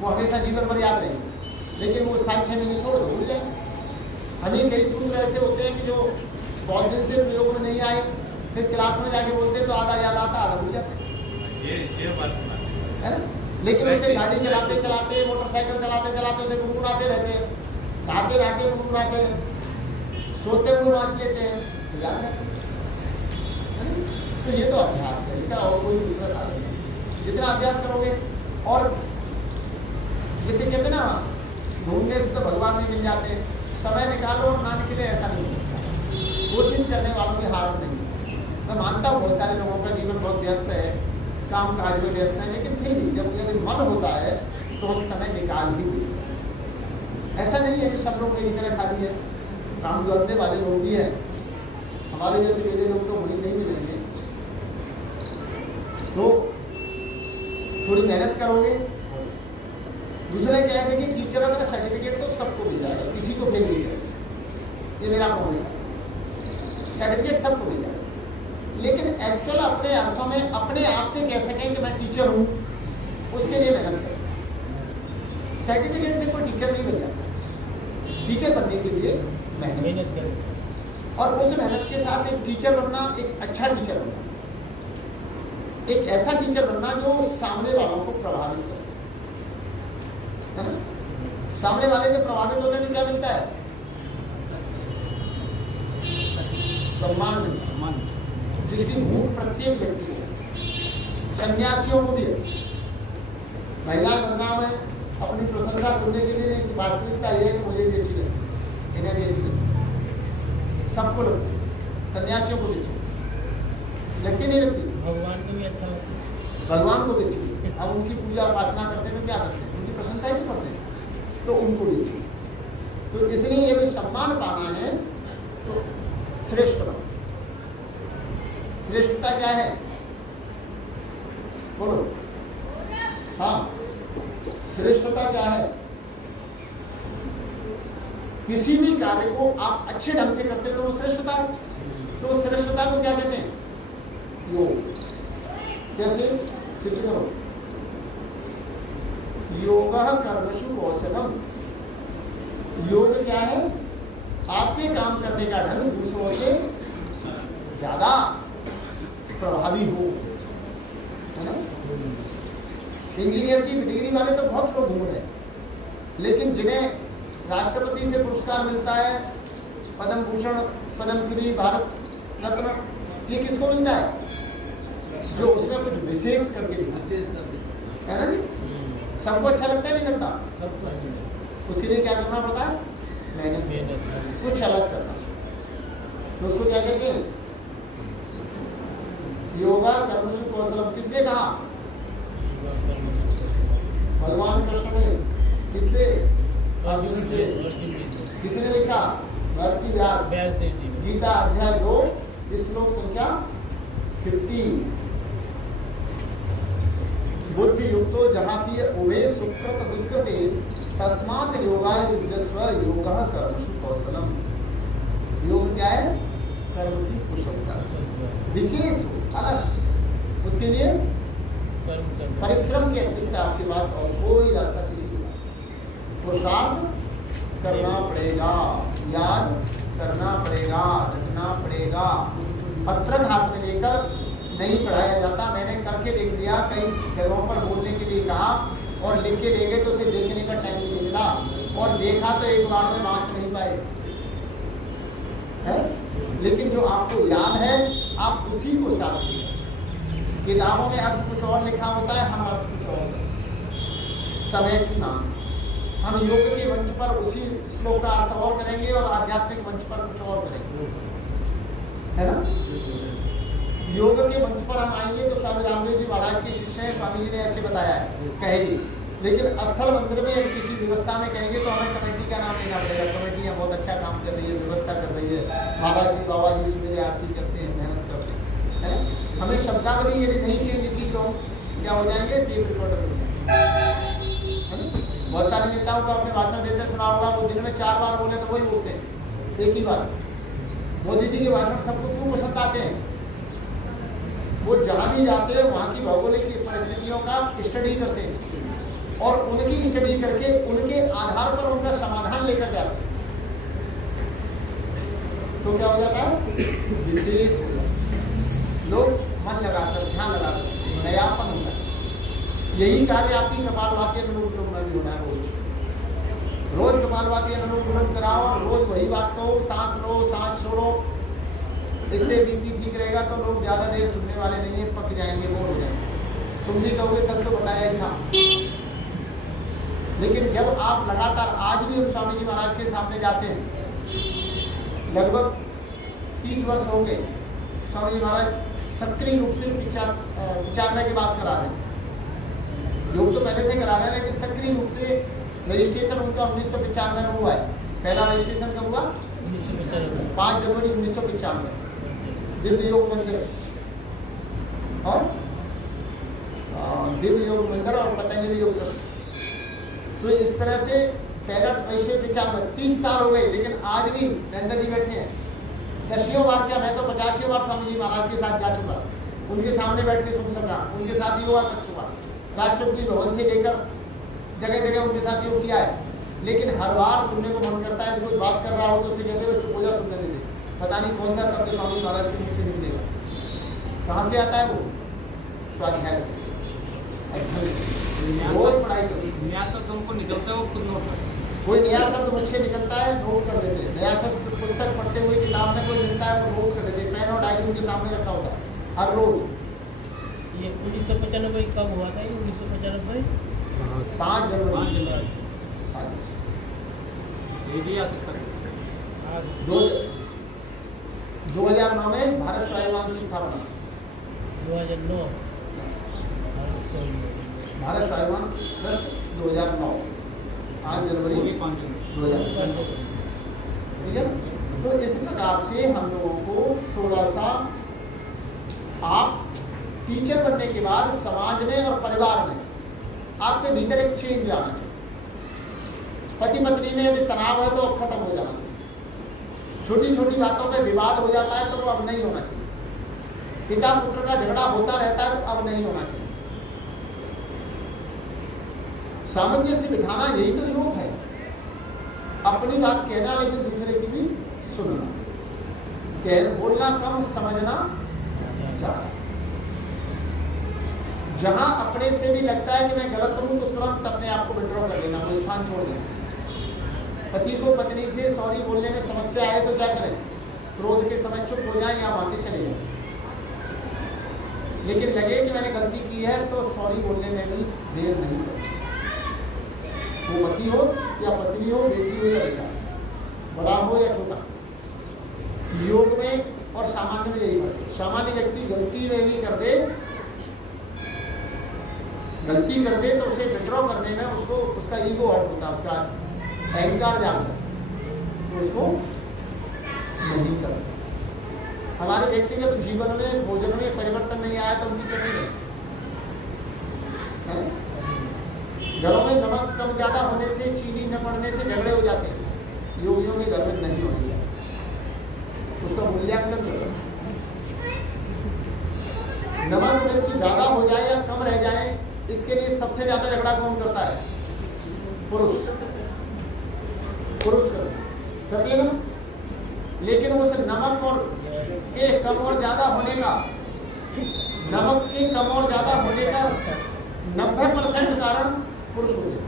वो हमेशा जीवन भर याद रहेगी। लेकिन वो 7-6 महीने छोड़ दो, भूल जाए। हमें कई सूत्र ऐसे होते हैं कि जो बहुत दिन से प्रयोग में नहीं आए, फिर क्लास में जाके बोलते तो आधा याद आता, आधा भूल जाते, ये बात है ना। लेकिन उसे गाड़ी चलाते चलाते, मोटरसाइकिल चलाते चलाते उसे गुनगुनाते रहते हैं, नहाते नहाते गुनगुनाते हैं, सोते हुए नाच लेते हैं, तो याद रहता है। तो ये तो अभ्यास है, इसका और कोई दूसरा साधन नहीं। जितना अभ्यास करोगे, और जैसे कहते हैं ना, ढूंढने से तो भगवान नहीं मिल जाते, समय निकालो और ना निकले ऐसा नहीं हो सकता। कोशिश करने वालों की हार नहीं। मैं मानता हूँ बहुत सारे लोगों का जीवन बहुत व्यस्त है, काम काज में व्यस्त है, लेकिन फिर भी जब यदि मन होता है तो हम समय निकाल ही देते। ऐसा नहीं है कि सब लोग मेरी तरह खाली है, काम करने वाले लोग भी हैं। हमारे जैसे मेरे लोग तो बड़ी नहीं मिलेंगे, तो थोड़ी मेहनत करोगे। दूसरा क्या है कि टीचरों का सर्टिफिकेट तो सबको मिल जाएगा, किसी को फेल नहीं जाएगा, ये मेरा प्रोमिस है। सर्टिफिकेट सबको मिल जाएगा, लेकिन एक्चुअल अपने अर्थों में अपने आप से कह सकें कि मैं टीचर हूँ, उसके लिए मेहनत करें। सर्टिफिकेट से कोई टीचर नहीं बन जाता, टीचर बनने के लिए मेहनत करें, और उस मेहनत के साथ एक टीचर बनना, एक अच्छा टीचर बनना, एक ऐसा टीचर बनना जो सामने वालों को प्रभावित कर सके, है ना। सामने वाले से प्रभावित होते तो क्या मिलता है? सम्मान मिलता है, जिसकी भूख प्रत्येक व्यक्ति को है, सन्यासियों को भी है। महिलाएं बदनाम है अपनी प्रशंसा सुनने के लिए, लेकिन वास्तविकता यह है कि मुझे भी अच्छी लगती, इन्हें भी अच्छी लगती, सबको लगती, सन्यासियों को भी अच्छी लगती नहीं लगती? भगवान को भी अच्छा लगता है, भगवान को भी अच्छी लगती। अब उनकी पूजा उपासना करते हैं, क्या करते हैं? उनकी प्रशंसा ही करते हैं, तो उनको भी अच्छी। तो इसलिए यदि सम्मान पाना है तो श्रेष्ठ बनो। श्रेष्ठता क्या है? बोलो। हाँ, श्रेष्ठता क्या है? किसी भी कार्य को आप अच्छे ढंग से करते हो वो श्रेष्ठता है। तो श्रेष्ठता को क्या कहते हैं? योग। कैसे? सिद्ध करो। योगः कर्मसु कौशलम। योग क्या है? आपके काम करने का ढंग दूसरों से ज्यादा प्रभावी हो, है ना। इंजीनियर की डिग्री वाले तो बहुत लोग घूम रहे हैं, लेकिन जिन्हें राष्ट्रपति से पुरस्कार मिलता है, पद्म भूषण, पद्मश्री, भारत रत्न, ये किसको मिलता है? जो उसमें कुछ विशेष करके, है ना। सबको अच्छा लगता है, नहीं लगता? सबको। उसके लिए क्या करना पड़ता है? मेहनत, कुछ अलग करना। तो उसको क्या कहते हैं? योगा कर्मसु कौशलम। किसने कहा? भगवान कृष्ण ने। किससे? अर्जुन से। किसने लिखा? महर्षि व्यास। गीता अध्याय 2 श्लोक संख्या 50। युक्तो जहाति उभे सुकृत दुष्कृते तस्मात् योगाय युजस्व योगः कर्मसु कौशलम। योग क्या है? कर्म की कुशलता, विशेष हो, अलग, उसके लिए परिश्रम की आवश्यकता आपके पास और कोई रास्ता किसी के पास नहीं। पुरुषार्थ करना पड़ेगा, याद करना पड़ेगा, रखना पड़ेगा। पत्रक हाथ में लेकर नहीं पढ़ाया जाता। मैंने करके देख लिया, कई जगहों पर बोलने के लिए कहा और लिख के ले गए तो उसे देखने का टाइम नहीं मिला, और देखा तो एक बार में बाँच नहीं पाए है। लेकिन जो आपको याद है आप उसी को साथ कीजिए। किताबों में अर्थ कुछ और लिखा होता है, हम अर्थ कुछ और, समय की मांग। हम योग के मंच पर उसी श्लोक का अर्थ और करेंगे और आध्यात्मिक मंच पर कुछ और करेंगे, है ना। योग के मंच पर हम आएंगे तो स्वामी रामदेव जी महाराज के शिष्य हैं, स्वामी जी ने ऐसे बताया है, कहेगी। लेकिन स्थल मंदिर में किसी व्यवस्था में कहेंगे तो हमें कमेटी का नाम लेना पड़ेगा। कमेटियाँ बहुत अच्छा काम कर रही है, व्यवस्था कर रही है, महाराज जी बाबा जी सवेरे आरती करते हैं, मेहनत करते हैं, है ना। हमें शब्दावली यदि नहीं चेंज की तो क्या हो जाएंगे? टेप रिकॉर्डर हो जाएंगे। बहुत सारे नेताओं को अपने भाषण देते सुना होगा, वो दिन में 4 बार बोले तो वही बोलते हैं एक ही बार। मोदी जी के भाषण सबको क्यों पसंद आते हैं? वो जहाँ भी जाते हैं वहाँ की भौगोलिक परिस्थितियों का स्टडी करते हैं और उनकी स्टडी करके उनके आधार पर उनका समाधान लेकर जाते हैं। तो क्या हो जाता है? विशेष हो जाता है। लोग मन लगाकर, ध्यान लगाकर, नयापन होता है। यही कार्य आपकी कपालभाति अनुलोम विलोम में भी होना है। रोज कपालभाति अनुलोम विलोम कराओ और रोज वही बात कहो, सांस लो, सांस छोड़ो। इससे बीपी ठीक रहेगा तो लोग ज़्यादा देर सुनने वाले नहीं है, पक जाएंगे, बोर हो जाएंगे। तुम भी कहोगे कल तो बताया ही था। लेकिन जब आप लगातार, आज भी हम स्वामी जी महाराज के सामने जाते हैं, लगभग 30 वर्ष हो गए, स्वामी जी महाराज सक्रिय रूप से विचारना की बात करा रहे हैं। योग तो पहले से करा रहे हैं, लेकिन सक्रिय रूप से रजिस्ट्रेशन उनका 1995 में हुआ है। पहला रजिस्ट्रेशन कब हुआ? 5 जनवरी 1995, दिव्य योग मंदिर और दिव्य योग मंदिर और पतंजलि योग ट्रस्ट। तो इस तरह से पहला रजिस्ट्रेशन 95, 30 साल हो गए। लेकिन आज भी नरेंद्र जी बैठे हैं, 10 बार क्या, मैं तो 50 बार स्वामी जी महाराज के साथ जा चुका, उनके सामने बैठ के सुन सका, उनके साथ योगा कर चुका, राष्ट्रपति भवन से लेकर जगह जगह उनके साथ योग किया है। लेकिन हर बार सुनने को मन करता है, कोई बात कर रहा हो तो उसे कहते हुए चुप हो जा, सुनने नहीं दे। पता नहीं कौन सा शब्द स्वामी महाराज के मुख से निकलेगा, कहाँ से आता है वो? स्वाध्याय, रोज पढ़ाई करो। नया शब्द हमको निकलता है वो खुद नोट करते हैं। कोई नया शब्द मुख से निकलता है, नोट कर लेते हैं। नया शब्द पुस्तक पढ़ते हुए किताब में कोई मिलता है तो नोट कर लेते हैं। पेन और डायरी उनके सामने रखा होता है हर रोज। ये 1995 कब हुआ था? 1995 5 जनवरी। ये भी आ सकता है। 2009 में भारत स्वाभिमान की स्थापना। 2009 भारत स्वाभिमान ट्रस्ट 2009, 5 जनवरी 2009, ठीक है। तो इस प्रकार से हम लोगों को थोड़ा सा, आप टीचर बनने के बाद समाज में और परिवार में आपके भीतर एक चेंज आना चाहिए। पति पत्नी में यदि तनाव है तो अब खत्म हो जाना चाहिए। छोटी छोटी बातों में विवाद हो जाता है तो वो अब नहीं होना चाहिए। पिता पुत्र का झगड़ा होता रहता है तो अब नहीं होना चाहिए। सामंजस्य बिठाना यही तो योग है। अपनी बात कहना लेकिन दूसरे की भी सुनना, बोलना कम, समझना ज्यादा। जहां अपने से भी लगता है कि मैं गलत हूं तो तुरंत अपने आप को विड्रॉ कर लेना, वो स्थान छोड़ देना। पति को पत्नी से सॉरी बोलने में समस्या है तो क्या करें? क्रोध के समय चुप हो जाए या वहां से चले जाए। लेकिन लगे कि मैंने गलती की है तो सॉरी बोलने में भी देर नहीं करें। वो पति हो या पत्नी हो, बेटी हो या बेटा, बड़ा हो या छोटा। योग में और सामान्य में यही बात है। सामान्य व्यक्ति गलती में भी कर दे तो उसे विड्रॉ करने में उसको उसका ईगो हर्ट होता है, उसका अहंकार जागता है, तो उसको नहीं करता। हमारे व्यक्तिगत जीवन में, भोजन में परिवर्तन नहीं आया तो उनकी चटनी नहीं। है? घरों में नमक कम ज़्यादा होने से, चीनी न पड़ने से झगड़े हो जाते हैं। योगियों के घर में नहीं होने चाहिए, उसका मूल्यांकन करो। नमक मिर्च ज़्यादा हो जाए या कम रह जाए, इसके लिए सबसे ज़्यादा झगड़ा कौन करता है? पुरुष करते हैं ना। लेकिन उस नमक और के कम और ज़्यादा होने का, नमक के कम और ज़्यादा होने का 90% कारण पुरुष होते हैं।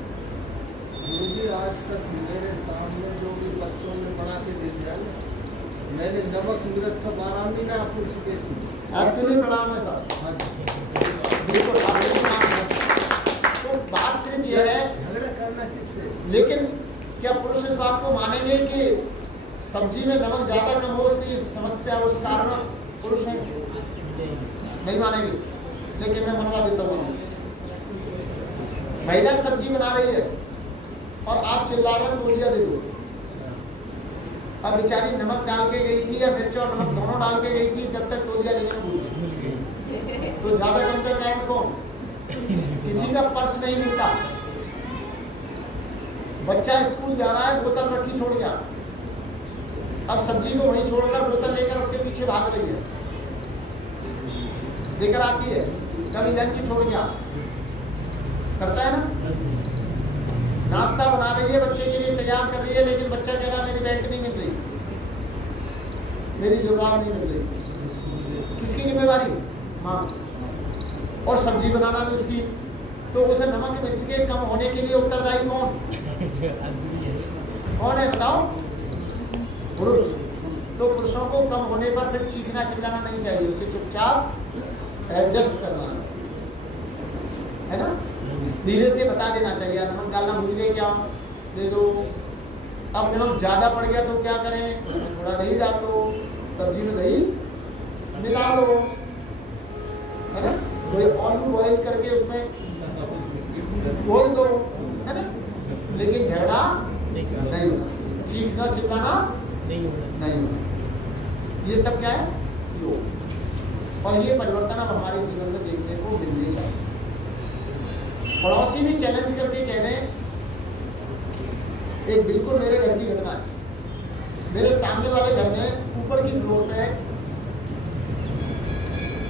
मुझे आज तक मेरे सामने जो भी बच्चों ने बना के दे दिया ना, मैंने नमक मिर्च का बाराम भी ना पूछ के आपके लिए प्रणाम है साहब। हाँ बिल्कुल आपके लिए प्रणाम है। तो बात सिर्फ यह है, झगड़ा करना किससे? लेकिन क्या पुरुष इस बात को मानेंगे कि सब्जी में नमक ज़्यादा कम हो उसकी समस्या, उस कारण पुरुष है? नहीं मानेंगे। लेकिन मैं मनवा देता हूँ, महिला सब्जी बना रही है और आप चिल्ला रहे तोलिया दे दो। अब बेचारी नमक डाल के गई थी या मिर्च और नमक दोनों डाल के गई थी, जब तक तोलिया देना भूल गई। तो ज़्यादा कम का कारण कौन? किसी का पर्स नहीं मिलता। बच्चा स्कूल जा रहा है, बोतल रखी छोड़ गया, अब सब्जी को वहीं छोड़कर बोतल लेकर उसके पीछे भाग रही है, लेकर आती है, कभी लंच छोड़ गया, करता है ना। नाश्ता बना रही है, बच्चे के लिए तैयार कर रही है, लेकिन बच्चा कह रहा मेरी बैंक नहीं मिल रही, मेरी जुर्माना नहीं मिल रही। किसकी जिम्मेवारी? माँ। और सब्जी बनाना भी उसकी। तो उसे नमक मिर्च के कम होने के लिए उत्तरदायी कौन है बताओ? पुरुष। तो पुरुषों को कम होने पर फिर चीखना चिल्लाना नहीं चाहिए, उसे चुपचाप एडजस्ट करना है ना। धीरे से बता देना चाहिए, नमक डालना भूल गए क्या, दे दो। अब नमक ज़्यादा पड़ गया तो क्या करें? उसमें थोड़ा दही डाल दो, सब्जी में दही मिला लो, है ना। थोड़े आलू बॉईल करके उसमें बोल दो, है ना। लेकिन झगड़ा नहीं होना, चीखना चिल्लाना नहीं होना। ये सब क्या है? योग। और ये परिवर्तन अब हमारे जीवन में देखने को मिलने चाहिए। पड़ोसी भी चैलेंज करके कह दें, एक बिल्कुल मेरे घर की घटना है। मेरे सामने वाले घर में ऊपर की फ्लोर पे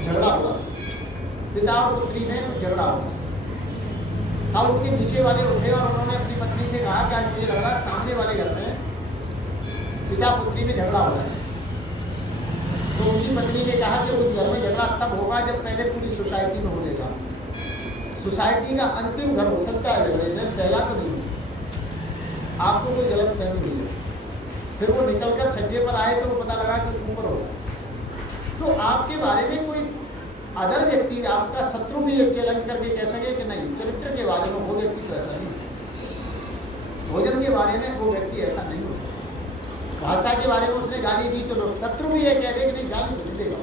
झगड़ा हुआ, पिता और पुत्री में झगड़ा हुआ। अब उनके नीचे वाले उठे और उन्होंने अपनी पत्नी से कहा कि आज मुझे लग रहा है सामने वाले घर में पिता पुत्री में झगड़ा हो रहा है। तो उनकी पत्नी ने कहा कि उस घर में झगड़ा तब होगा जब पहले पूरी सोसाइटी में हो लेगा। सोसाइटी का अंतिम घर हो सकता है झगड़े में, पहला तो नहीं। आपको कोई गलत फहमी हुई है, फिर वो निकलकर छज्जे पर आए तो वो पता लगा कि ऊपर होगा। तो आपके बारे में कोई अदर व्यक्ति, आपका शत्रु भी एक चैलेंज करके कह सके कि नहीं, चरित्र के बारे में वो व्यक्ति तो ऐसा नहीं हो सकता, भोजन के बारे में वो व्यक्ति ऐसा नहीं हो सकता, भाषा के बारे में उसने गाली दी तो लोग शत्रु भी ये कह दे कि नहीं गाली तो नहीं देगा,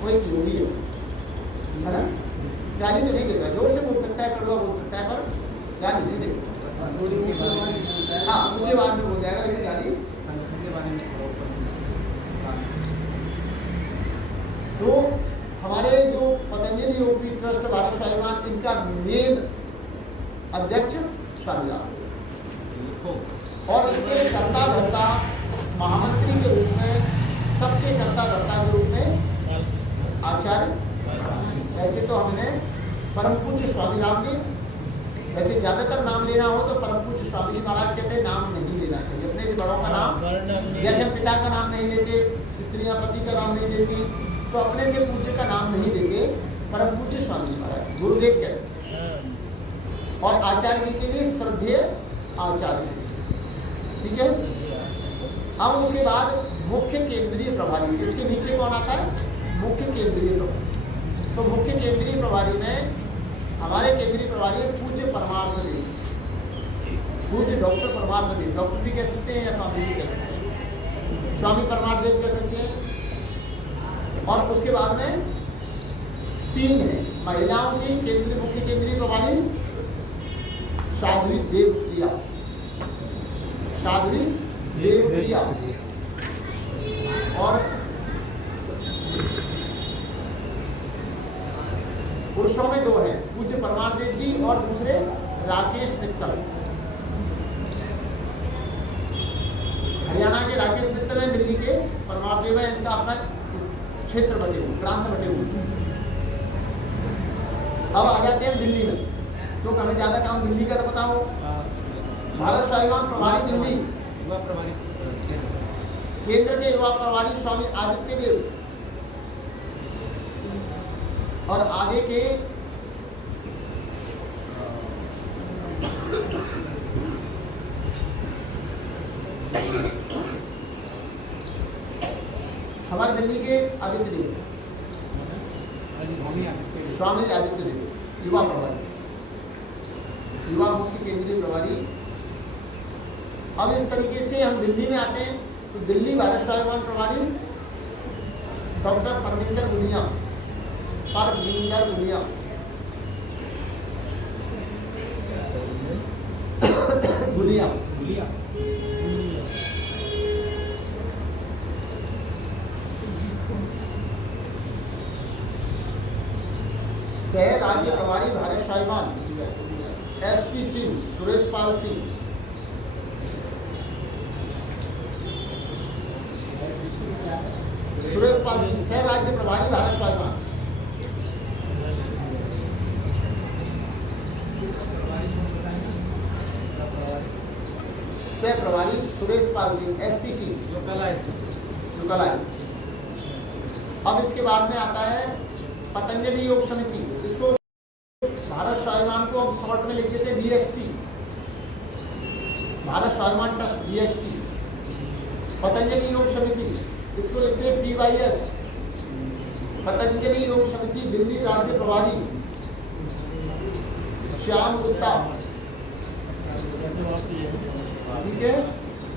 वो एक योगी है ना, गाली तो नहीं देगा, जोर से बोल सकता है, कड़वा बोल सकता है, पर गाली नहीं देगा। हाँ, ऊंचे बात में बोल जाएगा, लेकिन गाली तो हमारे जो पतंजलि योग पीठ ट्रस्ट भारत स्वाभिमान, इनका मेन अध्यक्ष स्वामी राम और इसके कर्ता धर्ता महामंत्री के रूप में, सबके कर्ता धर्ता के रूप में आचार्य। ऐसे तो हमने परम पूज्य स्वामी राम जी, वैसे ज़्यादातर नाम लेना हो तो परम पूज्य स्वामी जी महाराज कहते हैं नाम नहीं लेना चाहिए, अपने से बड़ों का नाम, जैसे हम पिता का नाम नहीं लेते, स्त्रियाँ पति का नाम नहीं लेती, तो अपने से पूज्य का नाम नहीं देंगे, परम पूज्य स्वामी महाराज गुरुदेव कह सकते हैं। और आचार्य जी के लिए श्रद्धेय आचार्य जी, ठीक है। अब उसके बाद मुख्य केंद्रीय प्रभारी, इसके नीचे कौन आता है? मुख्य केंद्रीय प्रभारी। तो मुख्य केंद्रीय प्रभारी में हमारे केंद्रीय प्रभारी पूज्य परमार्थ देव, पूज्य डॉक्टर परमार्थ देव, डॉक्टर भी कह सकते हैं या स्वामी भी कह सकते हैं, स्वामी परमार्थ देव कह सकते हैं। और उसके बाद में 3 है महिलाओं की केंद्रीय, मुख्य केंद्रीय प्रभारी साध्वी देवप्रिया, साध्वी देवप्रिया, और पुरुषों में दो हैं, पूज्य परमार देव जी और दूसरे राकेश मित्तल। हरियाणा के राकेश मित्तल हैं, दिल्ली के परमार देव हैं। इनका अपना क्षेत्र बटे हुए, प्रांत बटे हुए। अब आ जाते हैं दिल्ली में, क्योंकि हमें ज्यादा काम दिल्ली का तो पता हो। भारत स्वाभिमान प्रभारी दिल्ली, युवा प्रभारी केंद्र के युवा प्रभारी स्वामी आदित्य देव और आगे के हमारे दिल्ली के आदित्य देव, स्वामी आदित्य देव युवा प्रभारी, युवा मुख्य केंद्रीय प्रभारी। अब इस तरीके से हम दिल्ली में आते हैं तो दिल्ली भारत स्वाभिमान प्रभारी डॉक्टर परमिंदर गुनिया, परमिंदर गुनिया। गुलिया गुलिया सह राज्य प्रभारी भारत स्वाभिमान एसपी सिंह, सुरेश पाल सिंह। सुरेश पाल सिंह सह राज्य प्रभारी भारत स्वाभिमान। सह प्रभारी सुरेश पाल सिंह, एसपी सिंह जो कल आए थे। जो कल आए। अब इसके बाद में आता है पतंजलि योग समिति। इसको भारत स्वाभिमान को हम शॉर्ट में लिख देते हैं BST, Bharat Swabhiman trust BST. Patanjali योग समिति इसको लिखते हैं पीवाईएस, पतंजलि योग समिति। दिल्ली राज्य प्रभारी श्याम गुप्ता, ठीक है।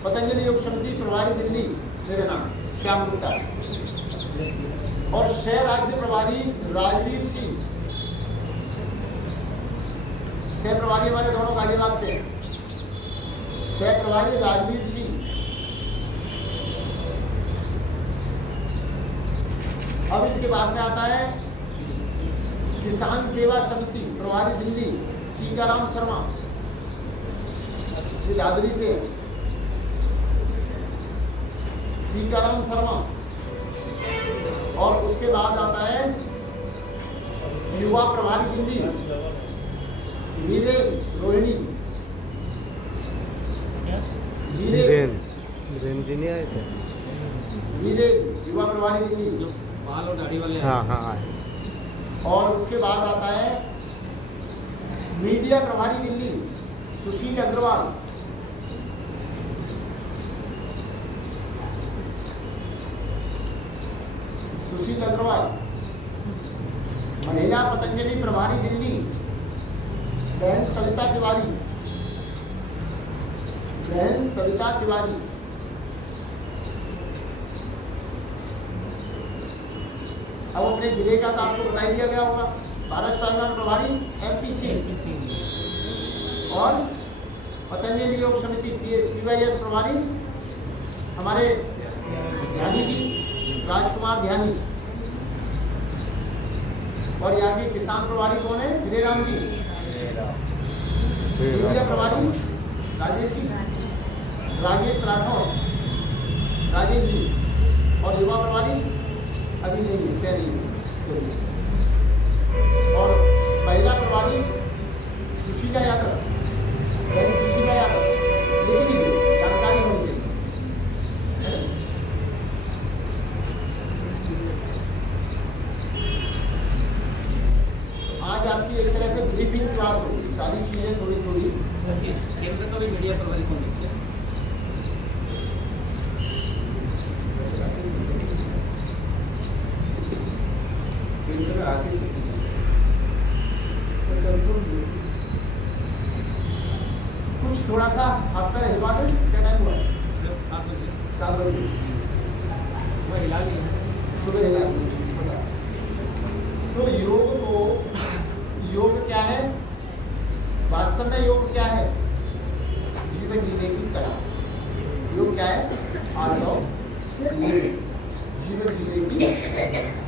पतंजलि योग समिति प्रभारी दिल्ली, मेरा नाम श्याम गुप्ता। और सह राज्य प्रभारी राजवीर सिंह, सह प्रभारी हमारे दोनों गाजियाबाद से। सह प्रभारी राजवीर सिंह। अब इसके बाद में आता है किसान सेवा समिति प्रभारी दिल्ली टीकाराम शर्मा, ये दादरी से टीकाराम शर्मा। और उसके बाद आता है युवा प्रभारी दिल्ली वीरेन रोहिणी, वीरेन जी नहीं आए थे। वीरेन युवा प्रभारी दिल्ली। बाल और दाढ़ी वाले हाँ हाँ आए। और उसके बाद आता है मीडिया प्रभारी दिल्ली सुशील अग्रवाल। सुशील अग्रवाल। महिला पतंजलि प्रभारी दिल्ली बहन सविता तिवारी, बहन सविता तिवारी। अब अपने जिले का तो आपको बता दिया गया होगा। भारत स्वाभिमान प्रभारी एमपीसी और पतंजलि योग समिति पीवाईएस प्रभारी हमारे ध्यानी जी, राजकुमार ध्यानी। और यहाँ के किसान प्रभारी कौन है? हीरेराम जी। मीडिया प्रभारी राजेश जी, राजेश राठौर, राजेश जी। और युवा प्रभारी अभी नहीं है, तय नहीं है। और महिला प्रभारी सुशीला यादव, सुशीला यादव। लिख लीजिए, जानकारी होनी चाहिए। आज आपकी एक तरह से ब्रीफिंग क्लास होगी, सारी चीजें थोड़ी थोड़ी। केंद्र का भी मीडिया प्रभारी कौन लिखते हैं? कुछ थोड़ा सा हाथ पैर हिलवा दें। क्या टाइम हुआ है? 7 बजे 7 बजे वह हिला दिया। सुबह हिला दें। तो योग क्या है? वास्तव में योग क्या है? जीवन जीने की कला। योग क्या है? आर्ट ऑफ लिविंग, जीवन जीने की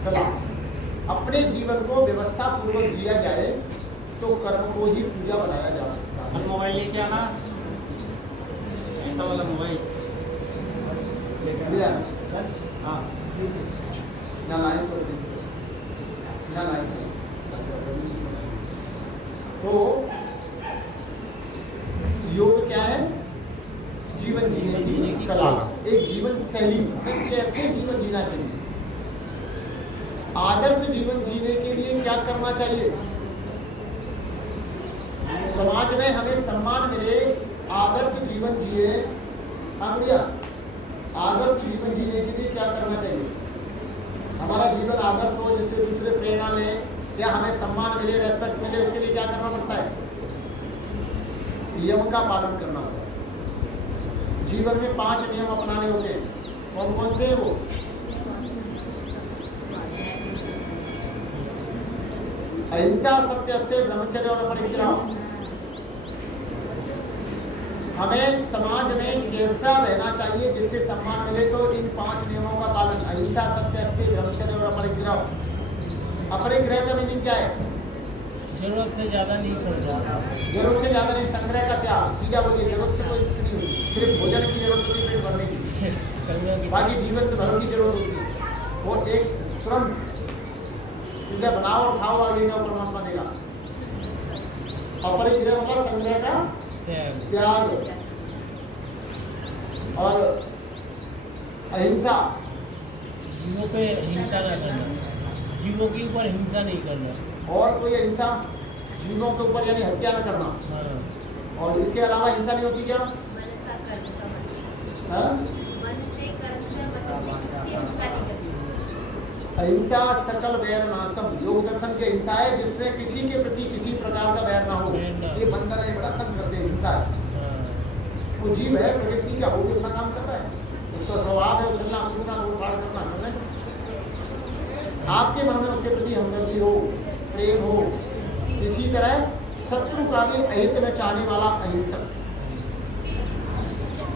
कला। अपने जीवन को व्यवस्थित व्यवस्था पूर्वक जिया जाए तो कर्म को ही पूजा बनाया जा सकता अपन है। मोबाइल लेके आना, ऐसा वाला मोबाइल। भैया, हाँ ना लाए तो ना लाए तो योग क्या है? जीवन जीने की कला, एक जीवन शैली में कैसे जीवन जीना चाहिए। आदर्श जीवन जीने के लिए क्या करना चाहिए? समाज में हमें सम्मान मिले, आदर्श जीवन जिए। हाँ भैया, आदर्श जीवन जीने के लिए क्या करना चाहिए? हमारा जीवन आदर्श हो, जिससे दूसरे प्रेरणा लें या हमें सम्मान मिले, रेस्पेक्ट मिले, उसके लिए क्या करना पड़ता है? नियम का पालन करना होता है। जीवन में 5 नियम अपनाने होते हैं। कौन कौन से हैं वो? अहिंसा, सत्य, अस्तेय, ब्रह्मचर्य और अपरिग्रह। हमें समाज में कैसा रहना चाहिए जिससे सम्मान मिले? तो इन 5 नियमों का पालन, अहिंसा, सत्य, अस्तेय, ब्रह्मचर्य और अपरिग्रह। अपरिग्रह का मीनिंग क्या है? जरूरत से ज़्यादा नहीं समझा। जरूरत से ज्यादा नहीं। संग्रह का त्याग, सीधा बोलिए, जरूरत से कोई कुछ नहीं होती, सिर्फ भोजन की जरूरत होती है, पेट भरने की, संग्रह की बाकी जीवन भर की जरूरत होती है। वो एक तुरंत सीधा बनाओ और खाओ, आगे का परमात्मा देगा। अपरिग्रह वाला संग्रह का त्याग। और अहिंसा, जीवों पे हिंसा ना करना, जीवों के ऊपर हिंसा नहीं करना। और कोई अहिंसा, जीवों के ऊपर यानी हत्या न करना। हाँ, और इसके अलावा हिंसा नहीं होती क्या? मनसा कर्म समझ, हाँ? मन से कर्म से मतलब किसी हिंसा नहीं करनी। अहिंसा सकल वैर नाशम, योग दर्शन की हिंसा है जिससे किसी के प्रति किसी प्रकार का वैर ना हो। ये बंदर है, बड़ा खत्म करते हैं हिंसा है। हाँ, वो जीव है, प्रकृति का, वो भी अपना काम कर रहा है, उसका स्वभाव है उछलना कूदना, वो पार करना है। आपके मन में उसके प्रति हमदर्दी हो, प्रेम हो। इसी तरह शत्रु का भी अहित में चाहने वाला अहिंसक,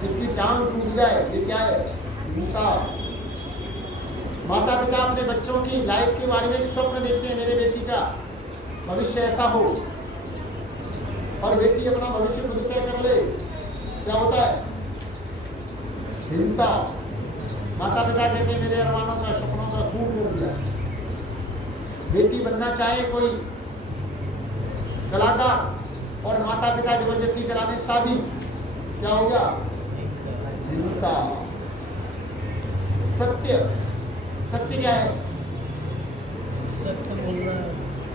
इसकी टांग टूट जाए, ये क्या है? हिंसा। माता पिता अपने बच्चों की लाइफ के बारे में स्वप्न देखते हैं, मेरे बेटी का भविष्य ऐसा हो, और बेटी अपना भविष्य खुद तय कर ले, क्या होता है? हिंसा। माता पिता कहते हैं मेरे अरमानों का, सपनों का खून टूट गया। बेटी बनना चाहे कोई कलाकार और माता पिता जबरदस्ती करा दें शादी, क्या हो गया? हिंसा। सत्य, सत्य क्या है? सत्य बोलना।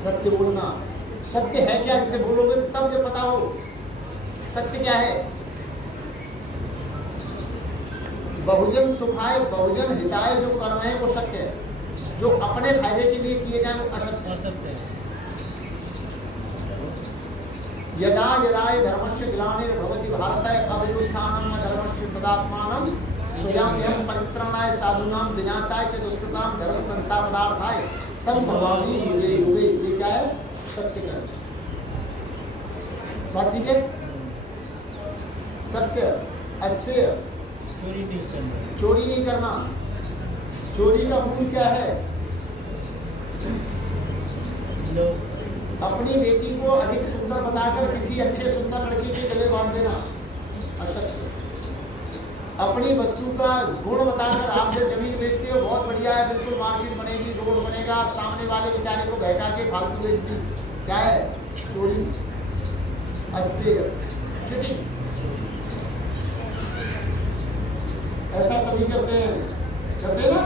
सत्य बोलना। सत्य है क्या? जिसे बोलोगे तब जब पता हो सत्य क्या है। बहुजन सुखाय बहुजन हिताय जो कर्म है वो सत्य है, जो अपने फायदे के लिए किए जाए वो असत्य है। असत्य है। यदा यदा धर्मस्य ग्लानिर्भवति भारत अभ्युत्थानं धर्मस्य तदात्मानं स्वयं परित्राणाय साधूनां विनाशाय च दुष्कृतां धर्म संस्थापनार्थाय संभवामि युगे युगे। ये क्या है? सत्य का। बात ठीक है? सत्य, अस्तेय, चोरी नहीं करना। चोरी नहीं करना। चोरी का मूल क्या है? लोग अपनी बेटी को अधिक सुंदर बताकर किसी अच्छे सुंदर लड़के के गले बांध देना, असत्य। अपनी वस्तु का गुण बताकर आप जब जमीन बेचते हो, बहुत बढ़िया है, बिल्कुल मार्केट बनेगी, रोड बनेगा, आप सामने वाले बेचारे को बहका के फालतू बेच दी, क्या है? चोरी, अस्तेय, चीटिंग। ऐसा सभी करते हैं, करते ना?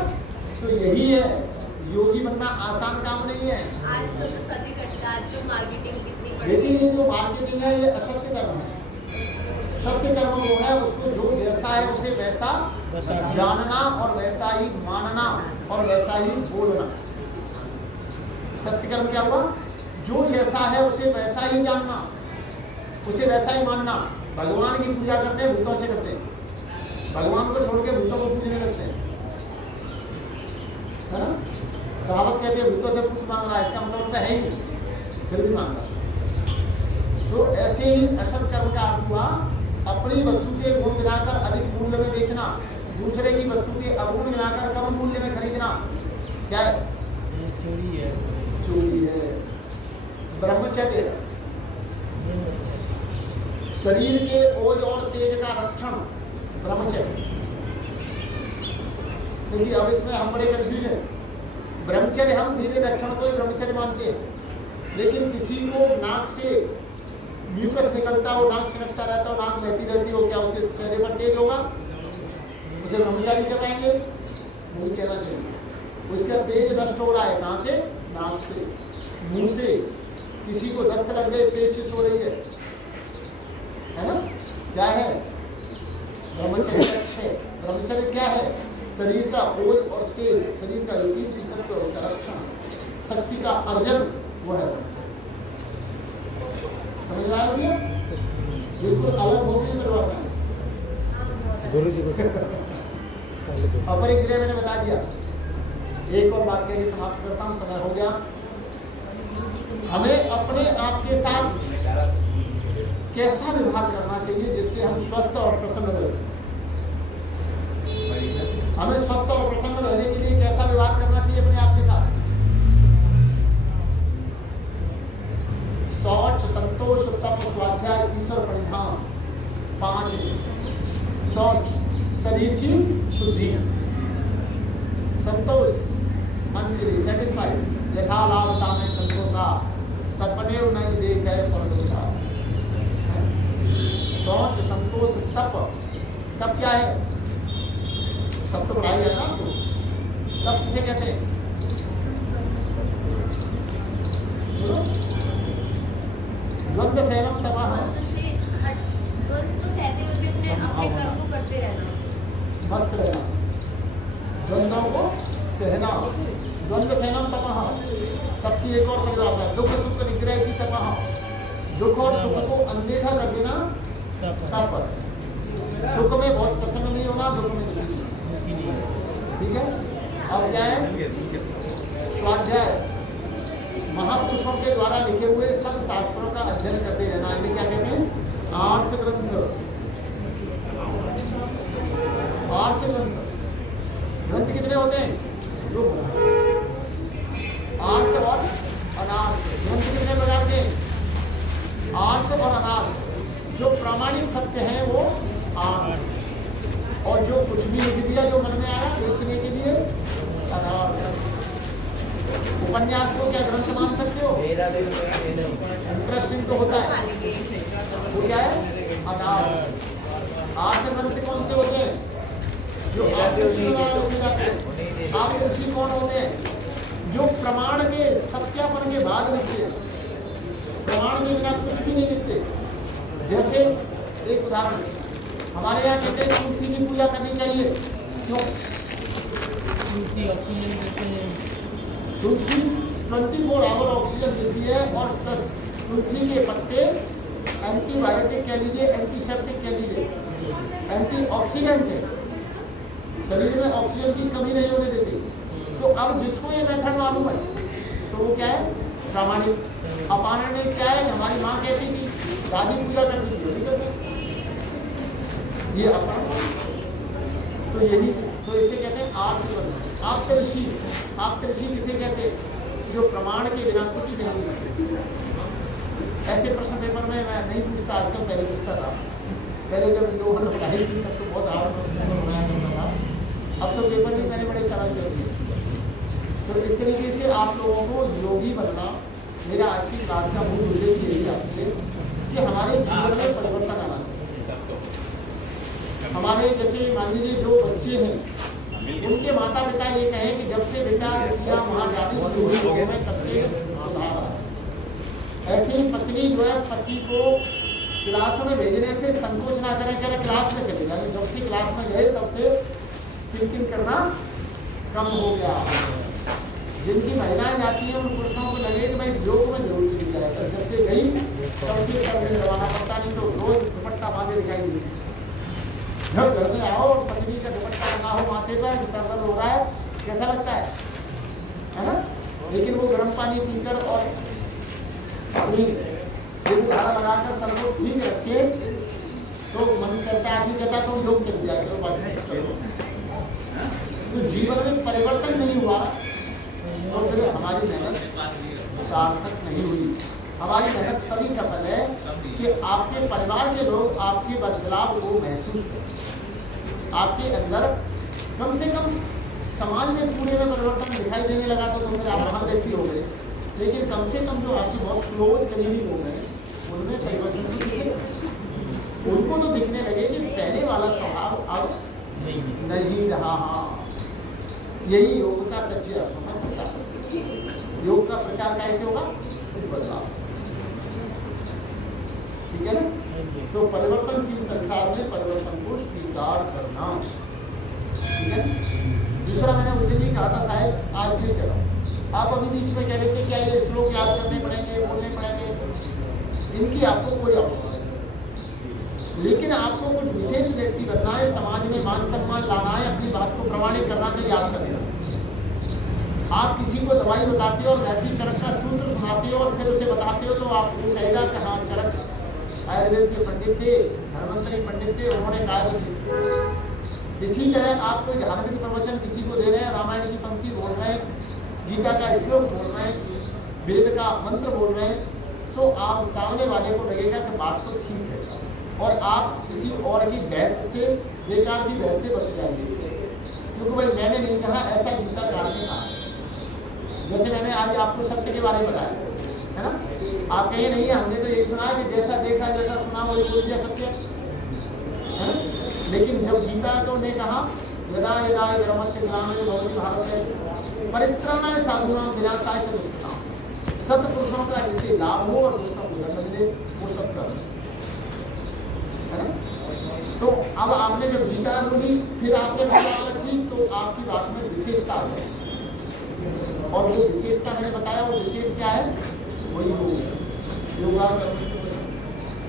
तो यही है, योगी बनना आसान काम नहीं है। आजकल तो सभी करते हैं, आजकल मार्केटिंग कितनी बढ़ लेकिन गई ये जो मार्केटिंग है ये असत्य कर्म है। सत्य कर्म वो है उसको जो जैसा है उसे वैसा जानना और वैसा ही मानना और वैसा ही बोलना। सत्य कर्म क्या हुआ? जो जैसा है उसे वैसा ही जानना, उसे वैसा ही मानना। भगवान की पूजा करते हैं, भूतों से करते हैं। भगवान को छोड़ के भूतों को पूजने लगते हैं, है ना? कहावत कहते हैं भूतों से पूछ मांग रहा है, इसका मतलब उसका है ही, फिर भी मांग रहा। तो ऐसे ही असत कर्म का अर्थ हुआ अपनी वस्तु के गुण गिनाकर अधिक मूल्य में बेचना, दूसरे की वस्तु के अगुण गिनाकर कम मूल्य में खरीदना, क्या है? चोरी है। चोरी है। ब्रह्मचर्य है। शरीर के ओज और तेज का रक्षण ब्रह्मचर्य। देखिए अब इसमें हम बड़े कंफ्यूज हैं। ब्रह्मचर्य हम धीरे रक्षण को ही ब्रह्मचर्य मानते हैं, लेकिन किसी को नाक से म्यूकस निकलता हो, नाक छिड़कता रहता हो, नाक बहती रहती हो, क्या उसके चेहरे पर तेज होगा? उसे ब्रह्मचारी कहलाएंगे? नहीं कहना चाहिए। उसका तेज नष्ट हो रहा है कहाँ से? नाक से, मुंह से। किसी को दस्त लग गए, पेचिश हो रही है ना? क्या है? ब्रह्मचर्य है। ब्रह्मचर्य क्या है? शरीर का ओज और तेज, शरीर का जो तीन तत्व उसका रक्षण, शक्ति का अर्जन, वो है समझ रहा है भैया? बिल्कुल अलग हो गई परिभाषा। गुरु जी को अपरिग्रह मैंने बता दिया। एक और बात कह के समाप्त करता हूँ, समय हो गया। हमें अपने आप के साथ कैसा व्यवहार करना चाहिए जिससे हम स्वस्थ और प्रसन्न रह सकें? हमें स्वस्थ और प्रसन्न रहने के लिए कैसा व्यवहार करना चाहिए अपने आप के साथ? शौच, संतोष, तप, स्वाध्याय, ईश्वर परिधान, 5। शौच शरीर की शुद्धि, संतोष मन के लिए सेटिस्फाइड, यथा लाभता में संतोषा, सपने नहीं देख है परदोषा। शौच, संतोष, तप। तप क्या है? तब तो पढ़ाई है ना आपको। तब किसे कहते हैं? द्वंद्व सेनम तपः। द्वंद्व सहते हुए भी अपने कर्म को करते रहना, मस्त रहना, द्वंद्वों को सहना। द्वंद्व सेनम तपः। तब की एक और परिभाषा है, दुख सुख निग्रह की तपः। दुख और सुख को अनदेखा कर देना तप। सुख में बहुत प्रसन्न नहीं होना, दुख में दुखी। ठीक है। अब क्या है? स्वाध्याय, महापुरुषों के द्वारा लिखे हुए सब शास्त्रों का अध्ययन करते रहना। इन्हें क्या कहते हैं? आर्ष ग्रंथ। आर्ष ग्रंथ। ग्रंथ कितने होते हैं? 2। आर्ष और अनार्ष। ग्रंथ कितने प्रकार के? आर्ष और अनार्ष। जो प्रामाणिक सत्य है वो आर्ष, और जो कुछ भी लिख दिया जो मन में आया बेचने के लिए अनार्ष। उपन्यास को क्या ग्रंथ मान सकते हो? इंटरेस्टिंग तो होता है, वो क्या है? अनार्ष। आर्ष ग्रंथ कौन से होते हैं? जो आप ऋषि कौन होते हैं? जो प्रमाण के सत्यापन के बाद लिखते हैं, प्रमाण के बिना कुछ भी नहीं लिखते। जैसे एक उदाहरण, हमारे यहाँ कहते हैं तुलसी की पूजा करनी चाहिए। क्यों? तुलसी ऑक्सीजन देते हैं। तुलसी 24 आवर ऑक्सीजन देती है, और प्लस तुलसी के पत्ते एंटीबायोटिक कह लीजिए, एंटीसेप्टिक कह लीजिए, एंटीऑक्सीडेंट है, शरीर में ऑक्सीजन की कमी नहीं होने देती। तो अब जिसको ये मेथड मालूम है तो वो क्या है? प्रामाणिक। अपारण ने क्या है? हमारी माँ कहती थी दादी पूजा कर दीजिए, ये अपारण। तो यही, तो इसे कहते हैं आर्ष ग्रंथ। आप्तऋषि। आप्तऋषि किसे कहते हैं? जो प्रमाण के बिना कुछ नहीं करते। ऐसे प्रश्न पेपर में मैं नहीं पूछता, आजकल पहले पूछता था। पहले जब लोगों ने पढ़ाई की तब तो बहुत हार्ड बनाया करता था। अब तो पेपर भी मैंने बड़े सरल कर दिए। तो इस तरीके से आप लोगों को योगी बनना, मेरा आज की क्लास का मूल उद्देश्य यही आपसे कि हमारे जीवन में परिवर्तन आना चाहिए। हमारे जैसे मान लीजिए जो बच्चे हैं, उनके माता पिता ये कहें कि जब से बेटा बेटियाँ वहाँ जाने शुरू हुई लोगों में तब से सुधार आया। ऐसे ही पत्नी जो है पति को क्लास में भेजने से संकोच ना करें, कह रहे क्लास में चले जाए। जब से क्लास में गए तब से थिंकिंग करना कम हो गया। जिनकी महिलाएं जाती हैं उन पुरुषों को लगे कि भाई योग में जरूर चली जाएगा। जब से गई तब से सर नहीं दबाना पड़ता, नहीं तो रोज दुपट्टा बांधे दिखाई देती। जब घर में आओ पत्नी का दुपट्टा बना हो माथे पर, सर दर्द हो रहा है, कैसा लगता है ना? लेकिन वो गर्म पानी पीकर और अपनी धारा लगाकर सर को ठीक रखे तो मन करता है, आदमी कहता है तो योग चल जाए। तो जीवन में परिवर्तन नहीं हुआ तो फिर हमारी मेहनत सार्थक नहीं हुई। हमारी मेहनत तभी सफल है कि आपके परिवार के लोग आपके बदलाव को महसूस करें। आपके अंदर कम से कम समाज में पूरे में परिवर्तन दिखाई देने लगा तो फिर आप महान व्यक्ति हो गए, लेकिन कम से कम जो आपके बहुत क्लोज करीबी लोग हैं उनमें परिवर्तन तो दिखे, उनको तो दिखने लगे कि पहले वाला स्वभाव अब नहीं रहा। हाँ, यही योग का सच्चे अर्थों में प्रचार। योग का प्रचार कैसे होगा? इस बदलाव से। ठीक है ना? तो परिवर्तनशील संसार में परिवर्तन को स्वीकार करना। ठीक है। दूसरा मैंने उस दिन भी कहा था, शायद आज भी कह रहा हूँ, आप अभी बीच में कह रहे थे क्या ये श्लोक याद करने पड़ेंगे, बोलने पड़ेंगे, इनकी आपको कोई आवश्यकता नहीं, लेकिन आपको कुछ विशेष व्यक्ति बनना है, समाज में मान सम्मान लाना है, अपनी बात को प्रमाणित करना तो याद करना। आप किसी को दवाई बताते हो और वैसी चरक का सूत्र सुनाते हो और फिर उसे बताते हो तो आपको कहेगा कि हाँ चरक आयुर्वेद के पंडित थे, धर्मंतरी पंडित थे, उन्होंने कहा। इसी तरह आप कोई धार्मिक प्रवचन किसी को दे रहे हैं, रामायण की पंक्ति बोल रहे हैं, गीता का श्लोक बोल रहे हैं, वेद का मंत्र बोल रहे हैं, तो आप सामने वाले को लगेगा कि बात तो ठीक है और आप किसी और की बहस से, बेकार की बहस से बच जाएंगे, क्योंकि भाई मैंने नहीं कहा, ऐसा गीता कार ने कहा। जैसे मैंने आज आपको सत्य के बारे में बताया है ना, आप कहिए नहीं हमने तो ये सुना है कि जैसा देखा जैसा सुना वही बोल दिया सत्य है ना? लेकिन जब गीता को ने कहा यदा यदा धर्मस्य ग्लानिर्भवति भवति भारत परित्राणाय साधूनां विनाशाय च दुष्कृताम्, सत्पुरुषों का जिससे लाभ हो और दूसरों को दंड मिले वो सत्कर्म है ना। तो अब आपने जब गीता बोली फिर आपने बात रखी तो आपकी बात में विशेषता आ जाए, और वो विशेषता मैंने बताया वो विशेष क्या है, वही योग।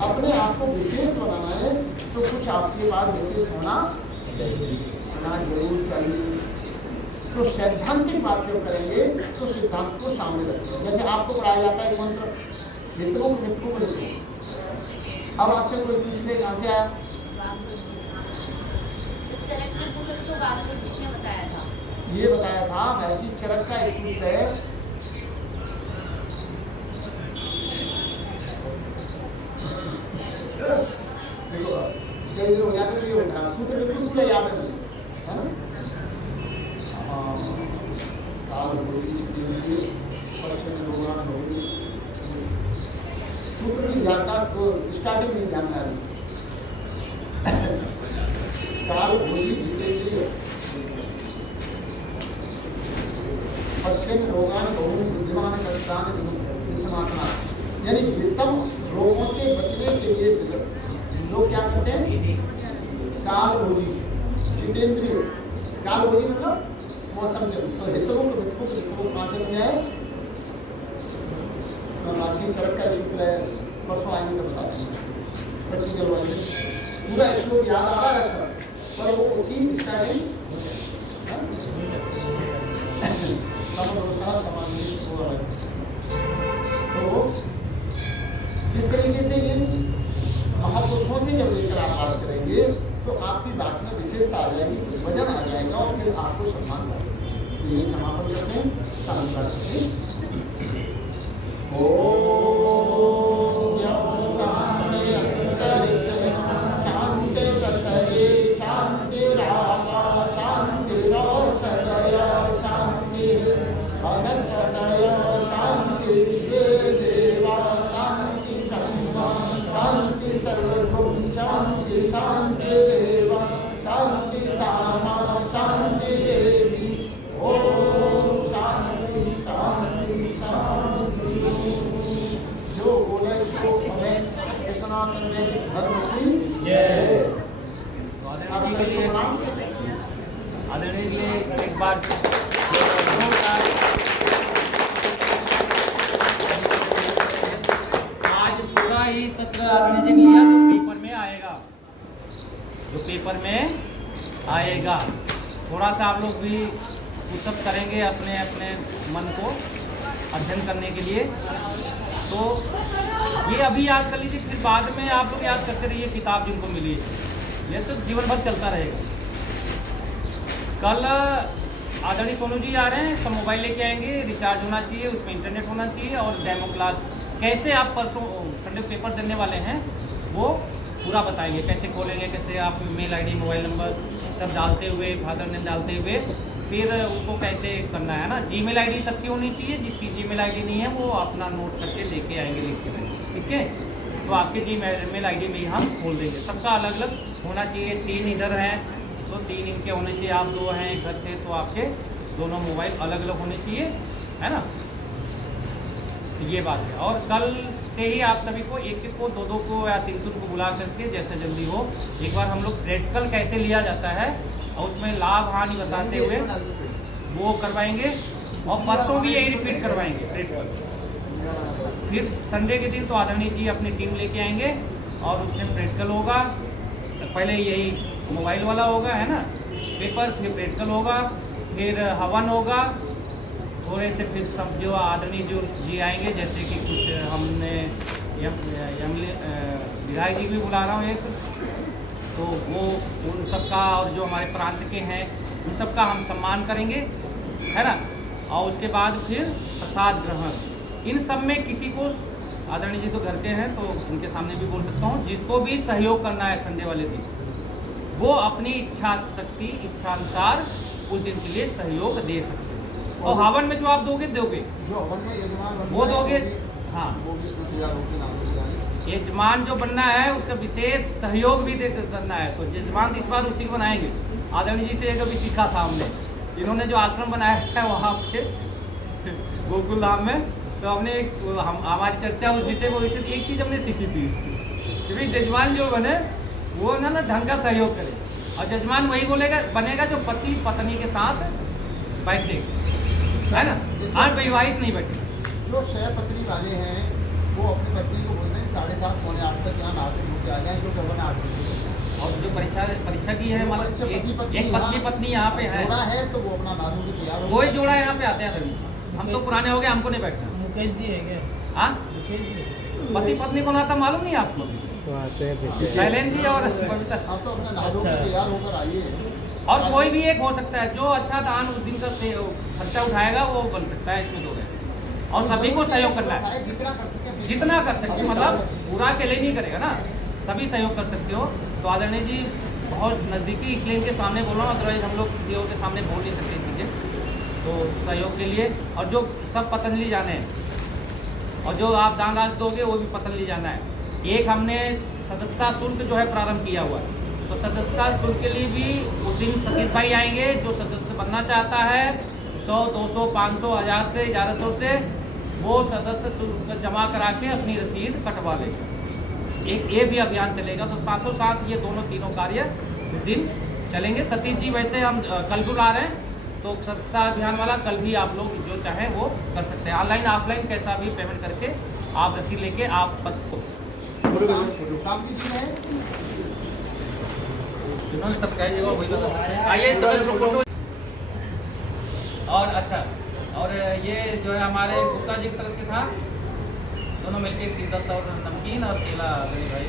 अपने आप को विशेष बनाना है तो कुछ आपके पास विशेष होना जरूर चाहिए। तो सैद्धांतिक बात जो करेंगे तो सिद्धांत को सामने रखेंगे। जैसे आपको पढ़ाया जाता है मंत्र मित्रों को लिखो, अब आपसे कोई पूछ ले कहाँ से आया, ये बताया था महर्षि चरक का एक सूत्र है, देखो हो जाता है, ये बता सूत्र बिल्कुल पूरा याद है मुझे, है ना। सूत्र की जानता तो स्टार्टिंग में जानना है। काल भोजी जितेंद्रिय पश्चिम रोगान बहु बुद्धिमान कष्टान समासना, यानी विषम रोगों से बचने के लिए लोग क्या करते हैं, काल भोजी जितेंद्रिय, काल भोजी मतलब मौसम जब, तो हितों को कहाँ से दिया है, राशि सड़क का सूत्र है, परसों आएंगे तो बता देंगे, प्रैक्टिकल वाले पूरा श्लोक याद आ रहा है पर वो उसकी स्टार्टिंग तो जिस तरीके से ये महापुरुषों से जब लेकर आप बात करेंगे तो आपकी बात में विशेषता आ जाएगी, वजन आ जाएगा और फिर आपको सम्मान मिलेगा। यही समापन करते हैं, शांति करते हैं। शांति शांति देव शांति सामा शांति देवी ओम शांति शांति शांति। जो बोले सो हमें सनातन धर्म की जय। आदरणीय के लिए एक बार आज पूरा ही सत्र आदरणीय जी लिया जो पेपर में आएगा, जो पेपर में आएगा। थोड़ा सा आप लोग भी पुस्तक करेंगे अपने अपने मन को अध्ययन करने के लिए, तो ये अभी याद कर लीजिए, फिर बाद में आप लोग याद करते रहिए किताब जिनको मिली है, ये तो जीवन भर चलता रहेगा। कल आदरणीय सोनू जी आ रहे हैं, सब मोबाइल लेके आएंगे, रिचार्ज होना चाहिए, उसमें इंटरनेट होना चाहिए और डेमो क्लास कैसे आप परसों संडे को पेपर देने वाले हैं वो पूरा बताएंगे, कैसे खोलेंगे, कैसे आप मेल आईडी मोबाइल नंबर सब डालते हुए, फादर नेम डालते हुए फिर उनको कैसे करना है ना। जीमेल आईडी सबकी होनी चाहिए, जिसकी जीमेल आईडी नहीं है वो अपना नोट करके लेके आएंगे, लिख के आएंगे, ठीक है। तो आपके जीमेल आईडी में ही हम खोल देंगे। सबका अलग अलग होना चाहिए, 3 इधर हैं तो 3 इनके होने चाहिए, आप 2 हैं घर से तो आपके दोनों मोबाइल अलग अलग होने चाहिए, है ना। ये बात है। और कल से ही आप सभी को 1 को 2 को या 3 को बुला करके जैसे जल्दी हो एक बार हम लोग प्रैक्टिकल कैसे लिया जाता है और उसमें लाभ हानि बताते हुए वो करवाएंगे। और परसों भी यही रिपीट करवाएंगे प्रैक्टिकल। फिर संडे के दिन तो आदरणीय जी अपनी टीम लेके आएंगे और उसमें प्रैक्टिकल होगा। पहले यही मोबाइल वाला होगा, है ना, पेपर, फिर प्रैक्टिकल होगा, फिर हवन होगा। थोड़े से फिर सब जो आदरणीय जो जी आएंगे, जैसे कि कुछ हमने विधायक जी भी बुला रहा हूँ एक, तो वो उन सबका और जो हमारे प्रांत के हैं उन सबका हम सम्मान करेंगे, है ना। और उसके बाद फिर प्रसाद ग्रहण। इन सब में किसी को, आदरणीय जी तो घर के हैं तो उनके सामने भी बोल सकता हूँ, जिसको भी सहयोग करना है संडे वाले दिन वो अपनी इच्छा शक्ति, इच्छा अनुसार उस दिन के लिए सहयोग दे सकते हैं। और हवन में जो आप दोगे जो हवन में यजमान वो दोगे, हाँ, वो भी तैयार होकर नाम हो जाएंगे। यजमान जो बनना है उसका विशेष सहयोग भी करना है, तो यजमान इस बार उसी को बनाएंगे। आदरणीय जी से कभी सीखा था हमने, इन्होंने जो आश्रम बनाया है वहाँ पे गोकुल धाम में, तो हमने हमारी चर्चा उस विषय में हुई थी। एक चीज़ हमने सीखी थी कि भाई यजमान जो बने वो ना ढंग का सहयोग करे, और यजमान वही बनेगा जो पति पत्नी के साथ बैठे, है ना, अविवाहित नहीं बैठे। जो सहपत्नी वाले हैं वो अपनी पत्नी को बोलते हैं 7:30 पौने 8 तक यहाँ नहाते धोते आ जाए, जो गवन 8 बजे। और जो परीक्षा की है, मतलब एक पत्नी यहाँ पे है, जोड़ा है तो वो अपना नादू के तैयार हो। वही जोड़ा यहाँ पे आते हैं सभी। हम तो पुराने हो गए, हमको नहीं बैठना। मुकेश जी है क्या? हाँ, मुकेश जी पति पत्नी को नाता मालूम नहीं आपको? तो आते हैं देखिए। शैलेंद्र जी और पवित्र। आप तो अपना नादू के तैयार होकर आइए। और कोई भी एक हो सकता है जो अच्छा दान उस दिन का खर्चा उठाएगा वो बन सकता है, इसमें 2 है। और सभी को सहयोग करना है, जितना कर सके, जितना कर सकते, मतलब पूरा अकेले नहीं करेगा ना, सभी सहयोग कर सकते हो। तो आदरणीय जी बहुत नज़दीकी इसलिए इनके सामने बोल रहा हूँ, अदरवाइज हम लोग किसी और के सामने बोल नहीं सकते चीज़ें। तो सहयोग के लिए, और जो सब पतंजलि जाने हैं और जो आप दान राशि दोगे वो भी पतंजलि जाना है। एक हमने सदस्यता शुल्क जो है प्रारंभ किया हुआ है, तो सदस्यता शुल्क के लिए भी उस दिन सतीश भाई आएंगे। जो सदस्य बनना चाहता है 100, 200, 500, 1000 से 1100 से वो सदस्य शुल्क जमा करा के अपनी रसीद कटवा लेगा। एक ये भी अभियान चलेगा। तो साथों साथ ये तीनों कार्य उस दिन चलेंगे। सतीश जी वैसे हम कल बुला रहे हैं, तो सदस्यता अभियान वाला कल भी आप लोग जो चाहें वो कर सकते हैं, ऑनलाइन ऑफलाइन कैसा भी पेमेंट करके आप रसीद लेके आप काम किसी है जिन्होंने सब कह दिया वही बता। आइए तो और अच्छा, और ये जो है हमारे गुप्ता जी की तरफ से था, दोनों मिलके सिद्धत और नमकीन और केला गरीब भाई